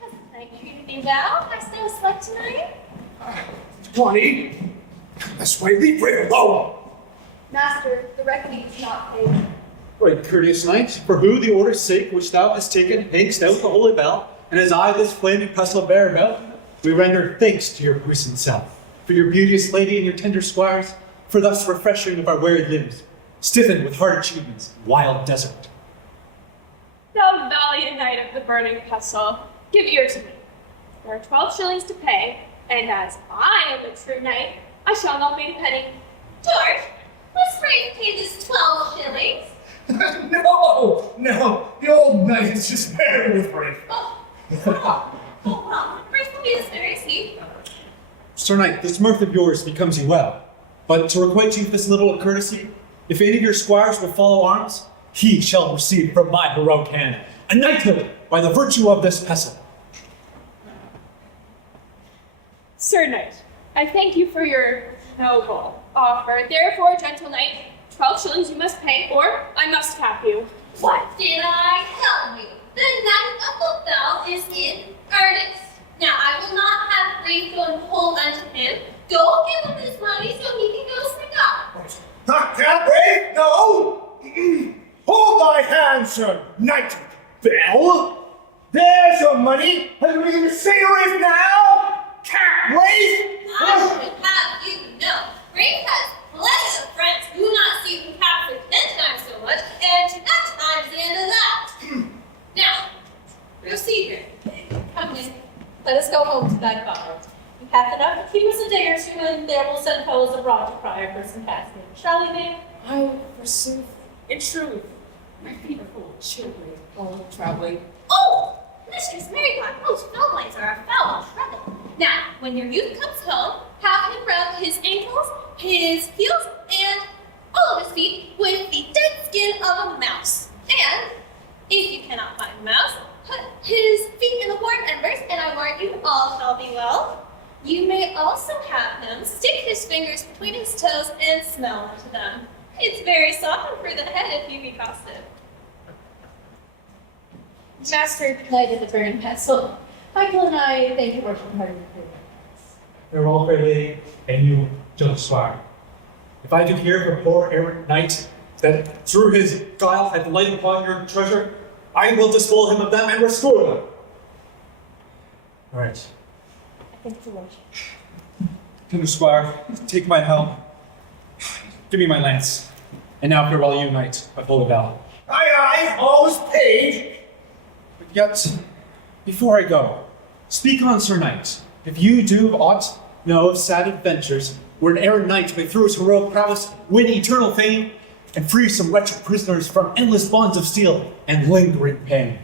hasn't night treated me well? Hast thou slept tonight? Connie, this way, leave Ray alone. Master, the reckoning is not paid. Right, courteous knight, for who the order's sake which thou hast taken hangst out the holy bell, and as I this flaming pestle bear about, we render thanks to your puissant self, for your beauteous lady and your tender squires, for thus refreshing of our wearied limbs, stiffened with hard achievements, wild desert. Thou valiant knight of the Burning Pestle, give ear to me. There are 12 shillings to pay, and as I am a true knight, I shall not pay a penny. George, let's Ray pay this 12 shillings. No, the old knight is just married with Ray. Oh, well, Ray will be this very sweet. Sir Knight, this mirth of yours becomes you well, but to requite you with this little courtesy, if any of your squires will follow arms, he shall receive from my heroic hand a knighthood by the virtue of this pestle. Sir Knight, I thank you for your noble offer. Therefore, gentle knight, 12 shillings you must pay, or I must cap you. What did I tell you? The knight of the bell is in earnest. Now, I will not have Ray go and hold unto him. Go give him his money so he can go sing up. Not that way, no! Hold thy hand, sir, knight Bell! There's your money! Have you anything to say to it now? Cat Wraith! I would have you know, Ray has plenty of friends who not see him capture 10 times so much, and 10 times the end of that. Now, proceed here. Come in. Let us go home to thy father. He hath enough to keep us a day or two, and there will send fellows abroad to cry for some casting. Shall we, babe? I forsooth, in truth, my feet are full of children, all traveling. Oh, Mistress Maryblock, those snowblades are a foul trouble. Now, when your youth comes home, have him rub his ankles, his heels, and all of his feet with the dead skin of a mouse. And, if you cannot find a mouse, put his feet in the warm embers, and I warn you, all shall be well. You may also have him stick his fingers between his toes and smell into them. It's very soft for the head if you be costed. Master Knight of the Burning Pestle, Michael and I thank you for part of your Farewell, fair lady, and you, gentle squire. If I do hear of a poor errant knight that through his guile hath light upon your treasure, I will despoil him of them and restore them. All right. Thank you for watching. Tender squire, take my helm. Give me my lance. And now farewell, you knight of Holy Bell. Aye, all is paid. But yet, before I go, speak on, Sir Knight. If you do aught know of sad adventures where an errant knight may through his heroic prowess win eternal fame and free some wretched prisoners from endless bonds of steel and lingering pain.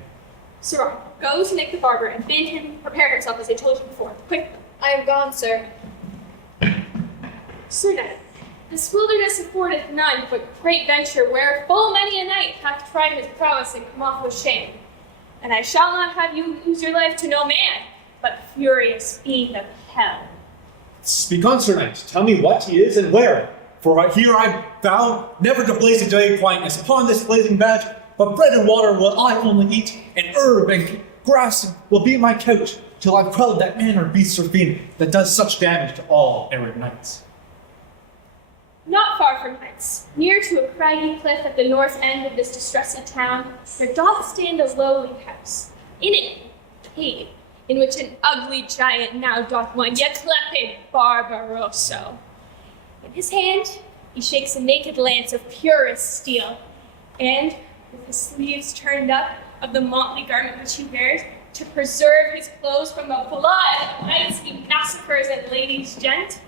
Sir, go to Nick the barber and bid him prepare himself as I told you before. Quick. I am gone, sir. Sir Knight, this wilderness affordeth none but great venture where full many a knight hath tried his prowess and come off with shame. And I shall not have you lose your life to no man, but furious fiend of hell. Speak on, Sir Knight. Tell me what he is and where. For here I vow never to blaze a day of quietness upon this blazing badge, but bread and water will I only eat, and herb and grass will be my couch, till I've quelled that man or beast or fiend that does such damage to all errant knights. Not far from hence, near to a craggy cliff at the north end of this distressed town, there doth stand a lowly house. In it, a cave, in which an ugly giant now doth wind, yet clepid Barbarosso. In his hand, he shakes a naked lance of purest steel, and, with his sleeves turned up of the motley garment which he wears, to preserve his clothes from the blood of knights he massacres and ladies gent,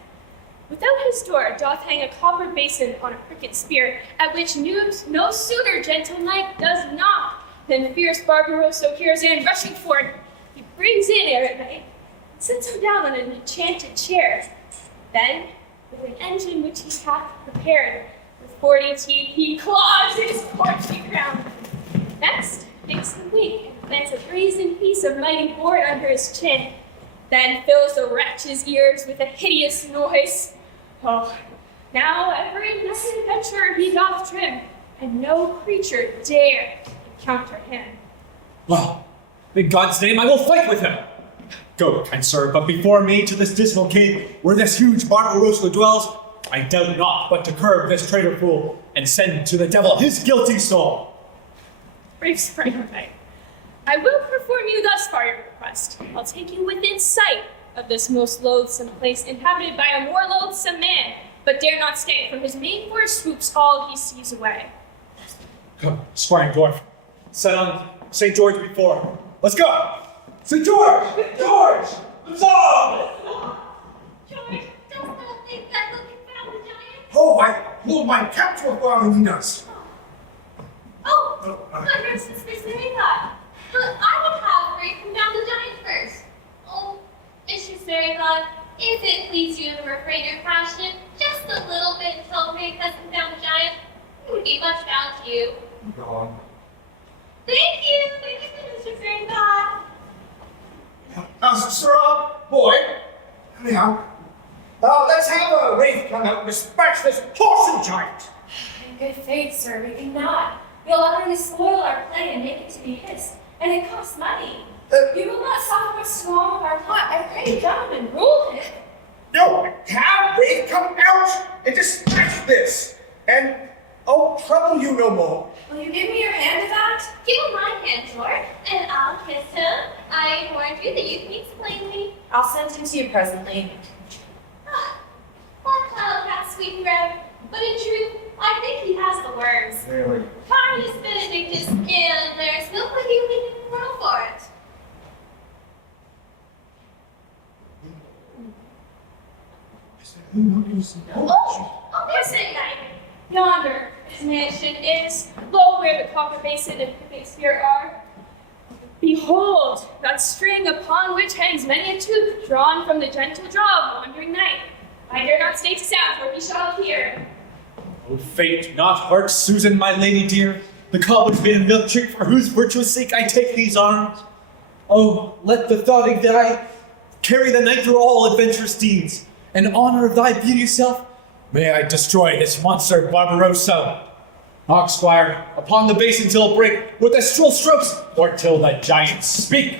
without his door doth hang a copper basin on a cricket spear, at which no sooner gentle knight does knock than fierce Barbarosso hears and rushing forth, he brings in errant knight and sits him down on an enchanted chair. Then, with an engine which he hath prepared. With 40 teeth he claws his scorching ground. Next, takes the wing and plants a brazen piece of mighty board under his chin. Then fills the wretch's ears with a hideous noise. Oh, now every night adventurer he doth trim, and no creature dare encounter him. Well, in God's name, I will fight with him. Go, kind sir, but before me to this dismal cave, where this huge Barbarossa dwells, I doubt not but to curb this traitor fool, and send to the devil his guilty soul. Brave Springer Knight, I will perform you thus far your request. I'll take you within sight of this most loathsome place, inhabited by a more loathsome man, but dare not stay, for his main force swoops all he sees away. Come, Squire Dwarf, set on St. George before. Let's go! St. George! George! Resolve! George, dost thou think that will confound the giant? Oh, I will my capture while he does. Oh, but your sister's very thought. But I would have Ray come down the giant first. Oh, Mistress Fairy thought, if it please you to refrain your passion just a little bit until Ray has come down the giant, it would be much bound to you. Go on. Thank you, Mistress Fairy thought. Sir, boy, anyhow, let's have a wraith come out and dispatch this horsing giant. In good faith, sir, we cannot. You'll utterly spoil our play and make it to be hissed, and it costs money. You will not suffer us to wrong of our plot. I pray, gentlemen, rule it. No, have wraith come out and dispatch this, and I'll trouble you no more. Will you give me your hand to that? Give him my hand, George, and I'll kiss him. I warned you that you can explain me. I'll send him to you presently. That child has sweet breath, but in truth, I think he has the worms. Really? Carnus Benedictus, and there's no healing in the world for it. Oh, there's a knight. Yonder, his mansion is, lo where the copper basin and piping spear are. Behold, that string upon which hangs many a tooth, drawn from the gentle jaw of wandering night. I dare not stay to sound, for he shall appear. Oh, fate, not heart, Susan, my lady dear, the cobbler's been a milk treat for whose virtuous sake I take these arms. Oh, let the thought that I carry the night through all adventurous deeds, in honor of thy beauteous self. May I destroy this monster Barbarossa. Knock, Squire, upon the basin till it break, with the shrill strokes, or till the giants speak.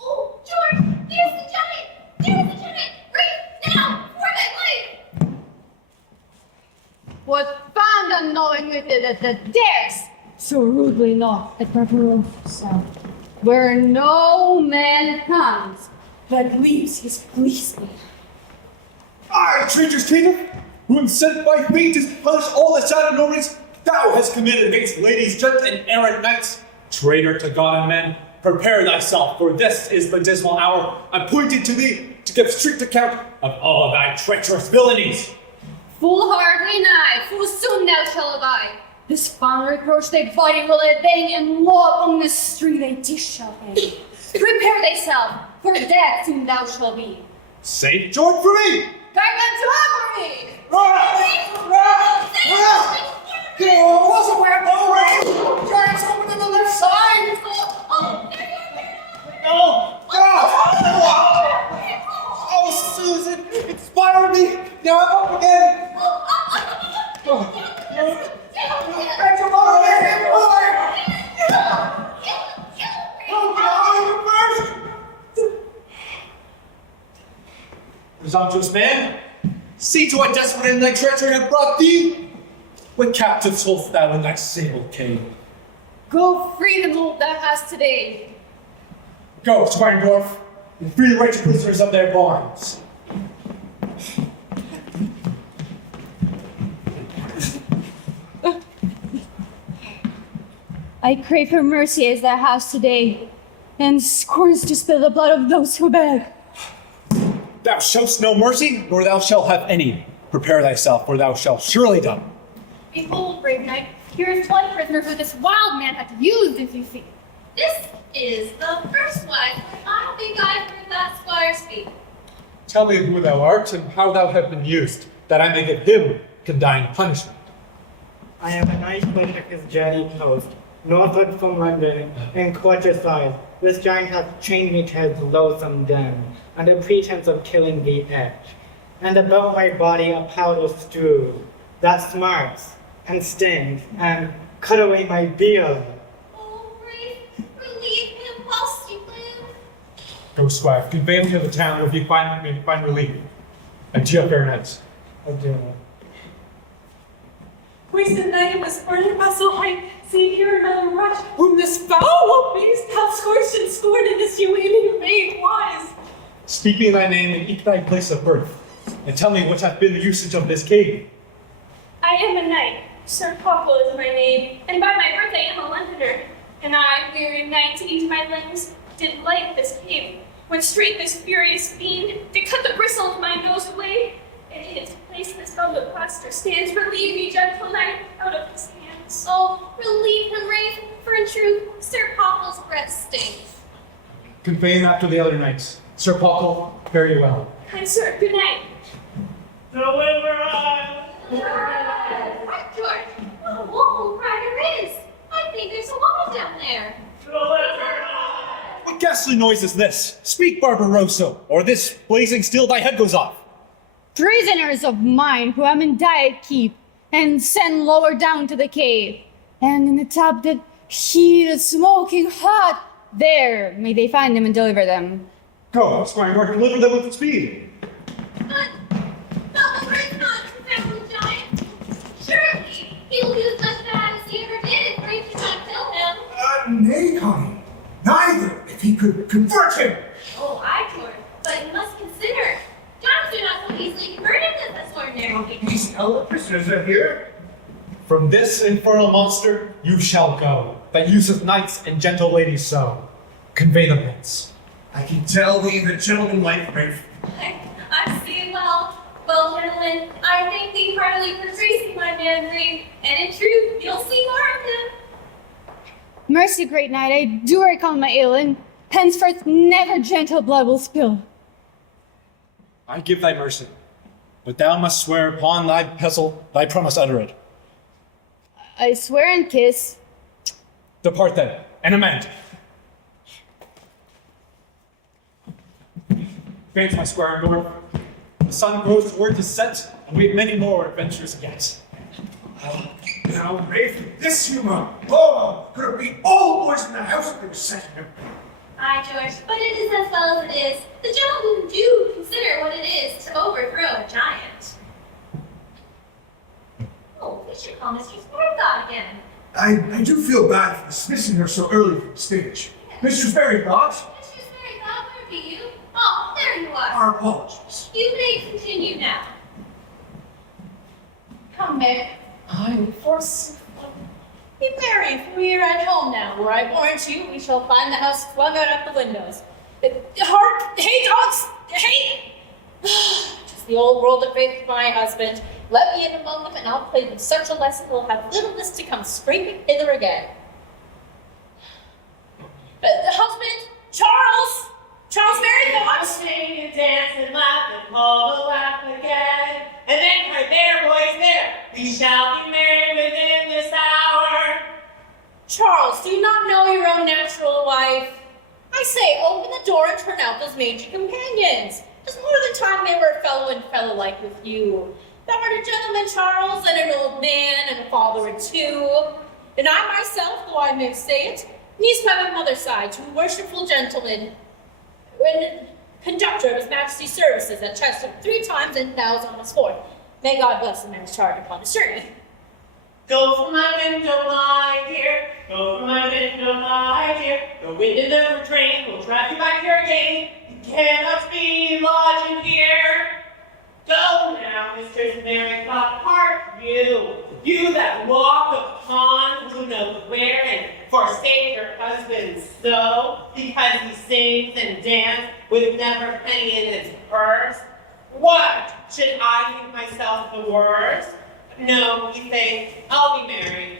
Oh, George, there's the giant! There's the giant! Right now, for thy life! Was found unknowing with it at the dares so rudely knocked at Barbarossa, where no man comes but leaves his policeman. I, traitor's kingdom, who am sent by fate to punish all the sad ignorance thou hast committed against ladies, gent, and errant knights. Traitor to God and men, prepare thyself, for this is the dismal hour appointed to thee to give strict account of all thy treacherous villainies. Foolhardy nigh, full soon thou shalt abide. This foul reproach they body will they bang, and law upon this street they dish shall hang. Prepare thyself, for death soon thou shalt be. St. George for me! Garment to offer me! What's a web already? Giant's over to the left side! Oh, there you are! No! Oh, Susan, inspire me! Now I'm up again! Get your mother there, boy! Oh, God, first! Presumptuous man, see to what desperate end thy treachery hath brought thee. What captives hold'st thou in thy sable cave? Go free them all thou hast today. Go, Squire Dwarf, and free the wretched prisoners of their bonds. I crave for mercy as thou hast today, and scorns to spill the blood of those who beg. Thou shalt no mercy, nor thou shalt have any. Prepare thyself, for thou shalt surely die. Behold, brave knight, here is 20 prisoners who this wild man hath used as you see. This is the first wife, but I don't think I've heard that squire speak. Tell me who thou art and how thou hast been used, that I may give him condign punishment. I am a knight with his journey post, northward from London, in countryside. This giant hath chained me to his loathsome den, under pretense of killing the edge, and about my body a powder strewed, that smarts, and stings, and cut away my beard. Oh, relieve him whilst you live. Go, squire, convey him to the town where he find relief. Adieu, fair knights. Adieu. Wasted night in this burning pestle, I see here another wretch, whom this foul beast hath scorched and scorned, and this you inhumane wise. Speak me thy name and eke thy place of birth, and tell me what hath been the usage of this cave. I am a knight. Sir Popple is my name, and by my birth I am a Londoner. And I, weary knight to eat my limbs, did light this cave, when straight this furious fiend did cut the bristle of my nose away, and in its place this velvet plaster stands. Relieve me, gentle knight, out of his hands. Oh, relieve him, Rafe, for in truth, Sir Popple's breath stinks. Convey him after the other knights. Sir Popple, fare you well. And sir, good night. Deliver us! Right, George. What a woeful cry there is. I think there's a woman down there. What ghastly noise is this? Speak, Barbarosso, or this blazing steel thy head goes off. Prisoners of mine who am in diet keep, and send lower down to the cave. And in the top that heat is smoking hot, there may they find them and deliver them. Go, Squire Norton, deliver them with speed. But the is not confounded giant. Surely he'll do as much bad as he ever did if Rafe did not kill him. Nay, Connie. Neither, if he could convert him. Oh, I George, but you must consider. Giants do not so easily convert him as ordinary people. These elder prisoners are here. From this infernal monster you shall go, that useth knights and gentle ladies so. Convey them hence. I can tell thee the gentleman like Rafe. I see well. Well, gentlemen, I thank thee heartily for tracing my man Rafe, and in truth, you'll see more of him. Mercy, great knight, I do recall my ailment. Henceforth never gentle blood will spill. I give thy mercy, but thou must swear upon thy pestle thy promise uttered. I swear and kiss. Depart then, and amend. Advance, my squire north. The sun grows toward to set, and we have many more adventures yet. Now, Rafe, this humor. Oh, could it be all boys in the house that were setting him? Aye, George, but it is as well as it is. The gentlemen do consider what it is to overthrow a giant. Oh, we should call Mistress Bertha again. I do feel bad for dismissing her so early from the stage. Mistress Berrythought, Mistress Bertha, where be you? Oh, there you are. our apologies. You may continue now. Come, Mick. I'm forced. Be merry, for we are at home now, where I warrant you we shall find the house flung out at the windows. Hark! Hey, dogs! Hey! Just the old world of faith with my husband. Let me in among them, and I'll play them such a lesson they'll have littleness to come scraping hither again. Husband, Charles! Charles Berrythought! Sing and dance and laugh and all laugh again. And then cry, there, boys, there. We shall be married within this hour. Charles, do you not know your own natural wife? I say, open the door and turn out those mangy companions. It's more than time they were fellow and fellow-like with you. Thou art a gentleman, Charles, and an old man, and a father and two. And I myself, though I may say it, niece by my mother's side to a worshipful gentleman, and conductor of His Majesty's services at Chester 3 times, and thou on the 4th. May God bless the man's charge upon his journey. Go from my window, my dear. Go from my window, my dear. The wind and the train will drive you back here again. You cannot be lodging here. Go now, Mistress Berrythought, hark you. You that walk upon who knows where and forsake your husband so, because he sings and dances with never a penny in his purse. What? Should I think myself the worst? No, you think I'll be married.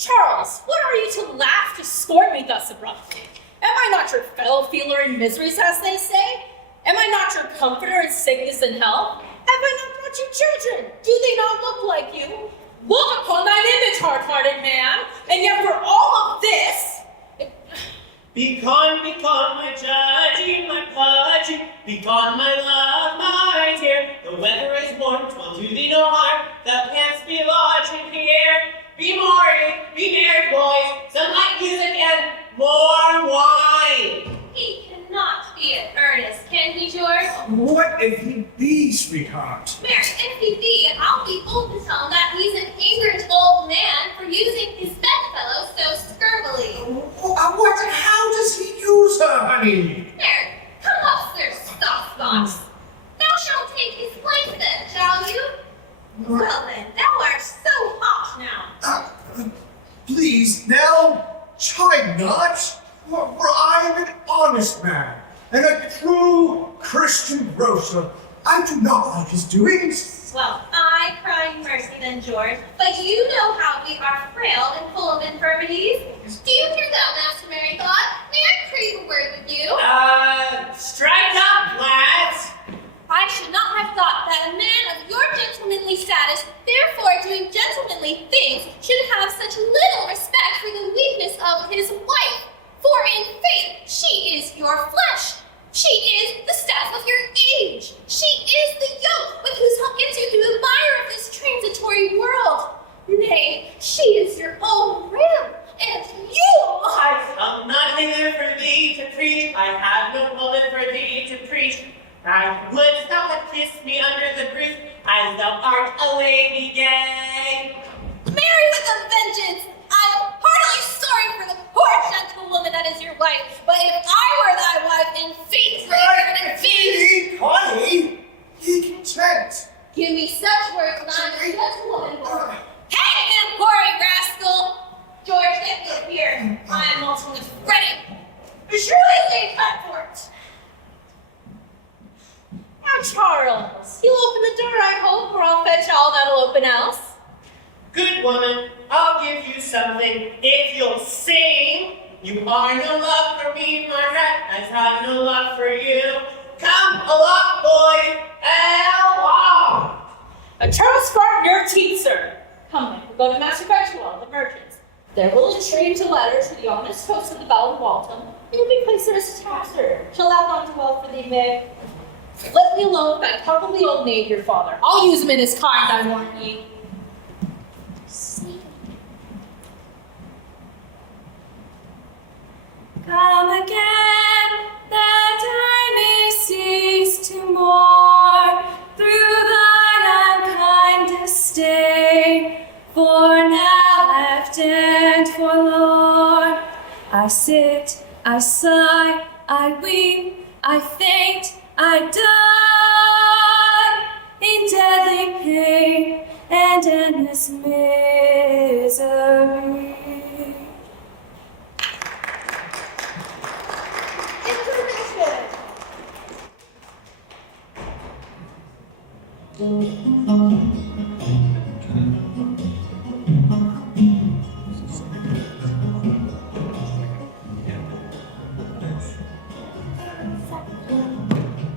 Charles, what are you to laugh to scorn me thus abruptly? Am I not your fellow feeler in miseries, as they say? Am I not your comforter in sickness and health? Have I not brought you children? Do they not look like you? Look upon thine image, hard-hearted man, and yet for all of this, Begone, my judging, my pudging, begone, my love, my dear. The weather is warm, 'twill do thee no harm, thou canst be lodging here. Be merry, boys, some light music and more wine. He cannot be in earnest, can he, George? What if he be, sweetheart? Mary, if he be, I'll be bold to tell him that he's an ignorant old man for using his bedfellow so scurvily. How does he use her, honey? Mary, come up, sir, soft box. Thou shalt take his place then, shall you? Well then, thou art so hot now. Please, Nell, chide not, for I am an honest man, and a true Christian grocer. I do not like his doings. Well, I cry mercy then, George, but you know how we are frail and full of infirmities. Do you hear that, Master Merrythought? May I crave a word with you? Strike up, lads. I should not have thought that a man of your gentlemanly status, therefore doing gentlemanly things, should have such little respect for the weakness of his wife. For in faith, she is your flesh. She is the staff of your age. She is the yoke with whose hunkins you do admire of this transitory world. Nay, she is your own rim, and you I come not hither for thee to preach, I have no pulpit for thee to preach. I would thou had kissed me under the roof, as thou art a lady gay. marry with a vengeance. I am heartily sorry for the poor gentlewoman that is your wife, but if I were thy wife, in faith, revered and faith, Honey, be content. give me such words and I am a gentlewoman. Hang him, hoary rascal! George, get me up here. I am also with fretting. Surely they cut for it. now Charles, you'll open the door, I hope, or I'll fetch all that'll open else. Good woman, I'll give you something if you'll sing. You are no love for me, Margaret, as have no love for you. Come along, boys, along. Charles Spartan, your teeth, sir. Come then, we'll go to Master Betchwell, the merchants. There will entry into letters to the honest host of the Bell of Waltham. He will be placed there as a taxer. Shall that not do well for thee, Meg? Let me alone with that probably old knave, your father. I'll use him in his kind, I warn ye. Come again, that I may cease to mourn through thine unkind disdain. For now left and forlorn, I sit, I sigh, I weep, I faint, I die in deadly pain and endless misery.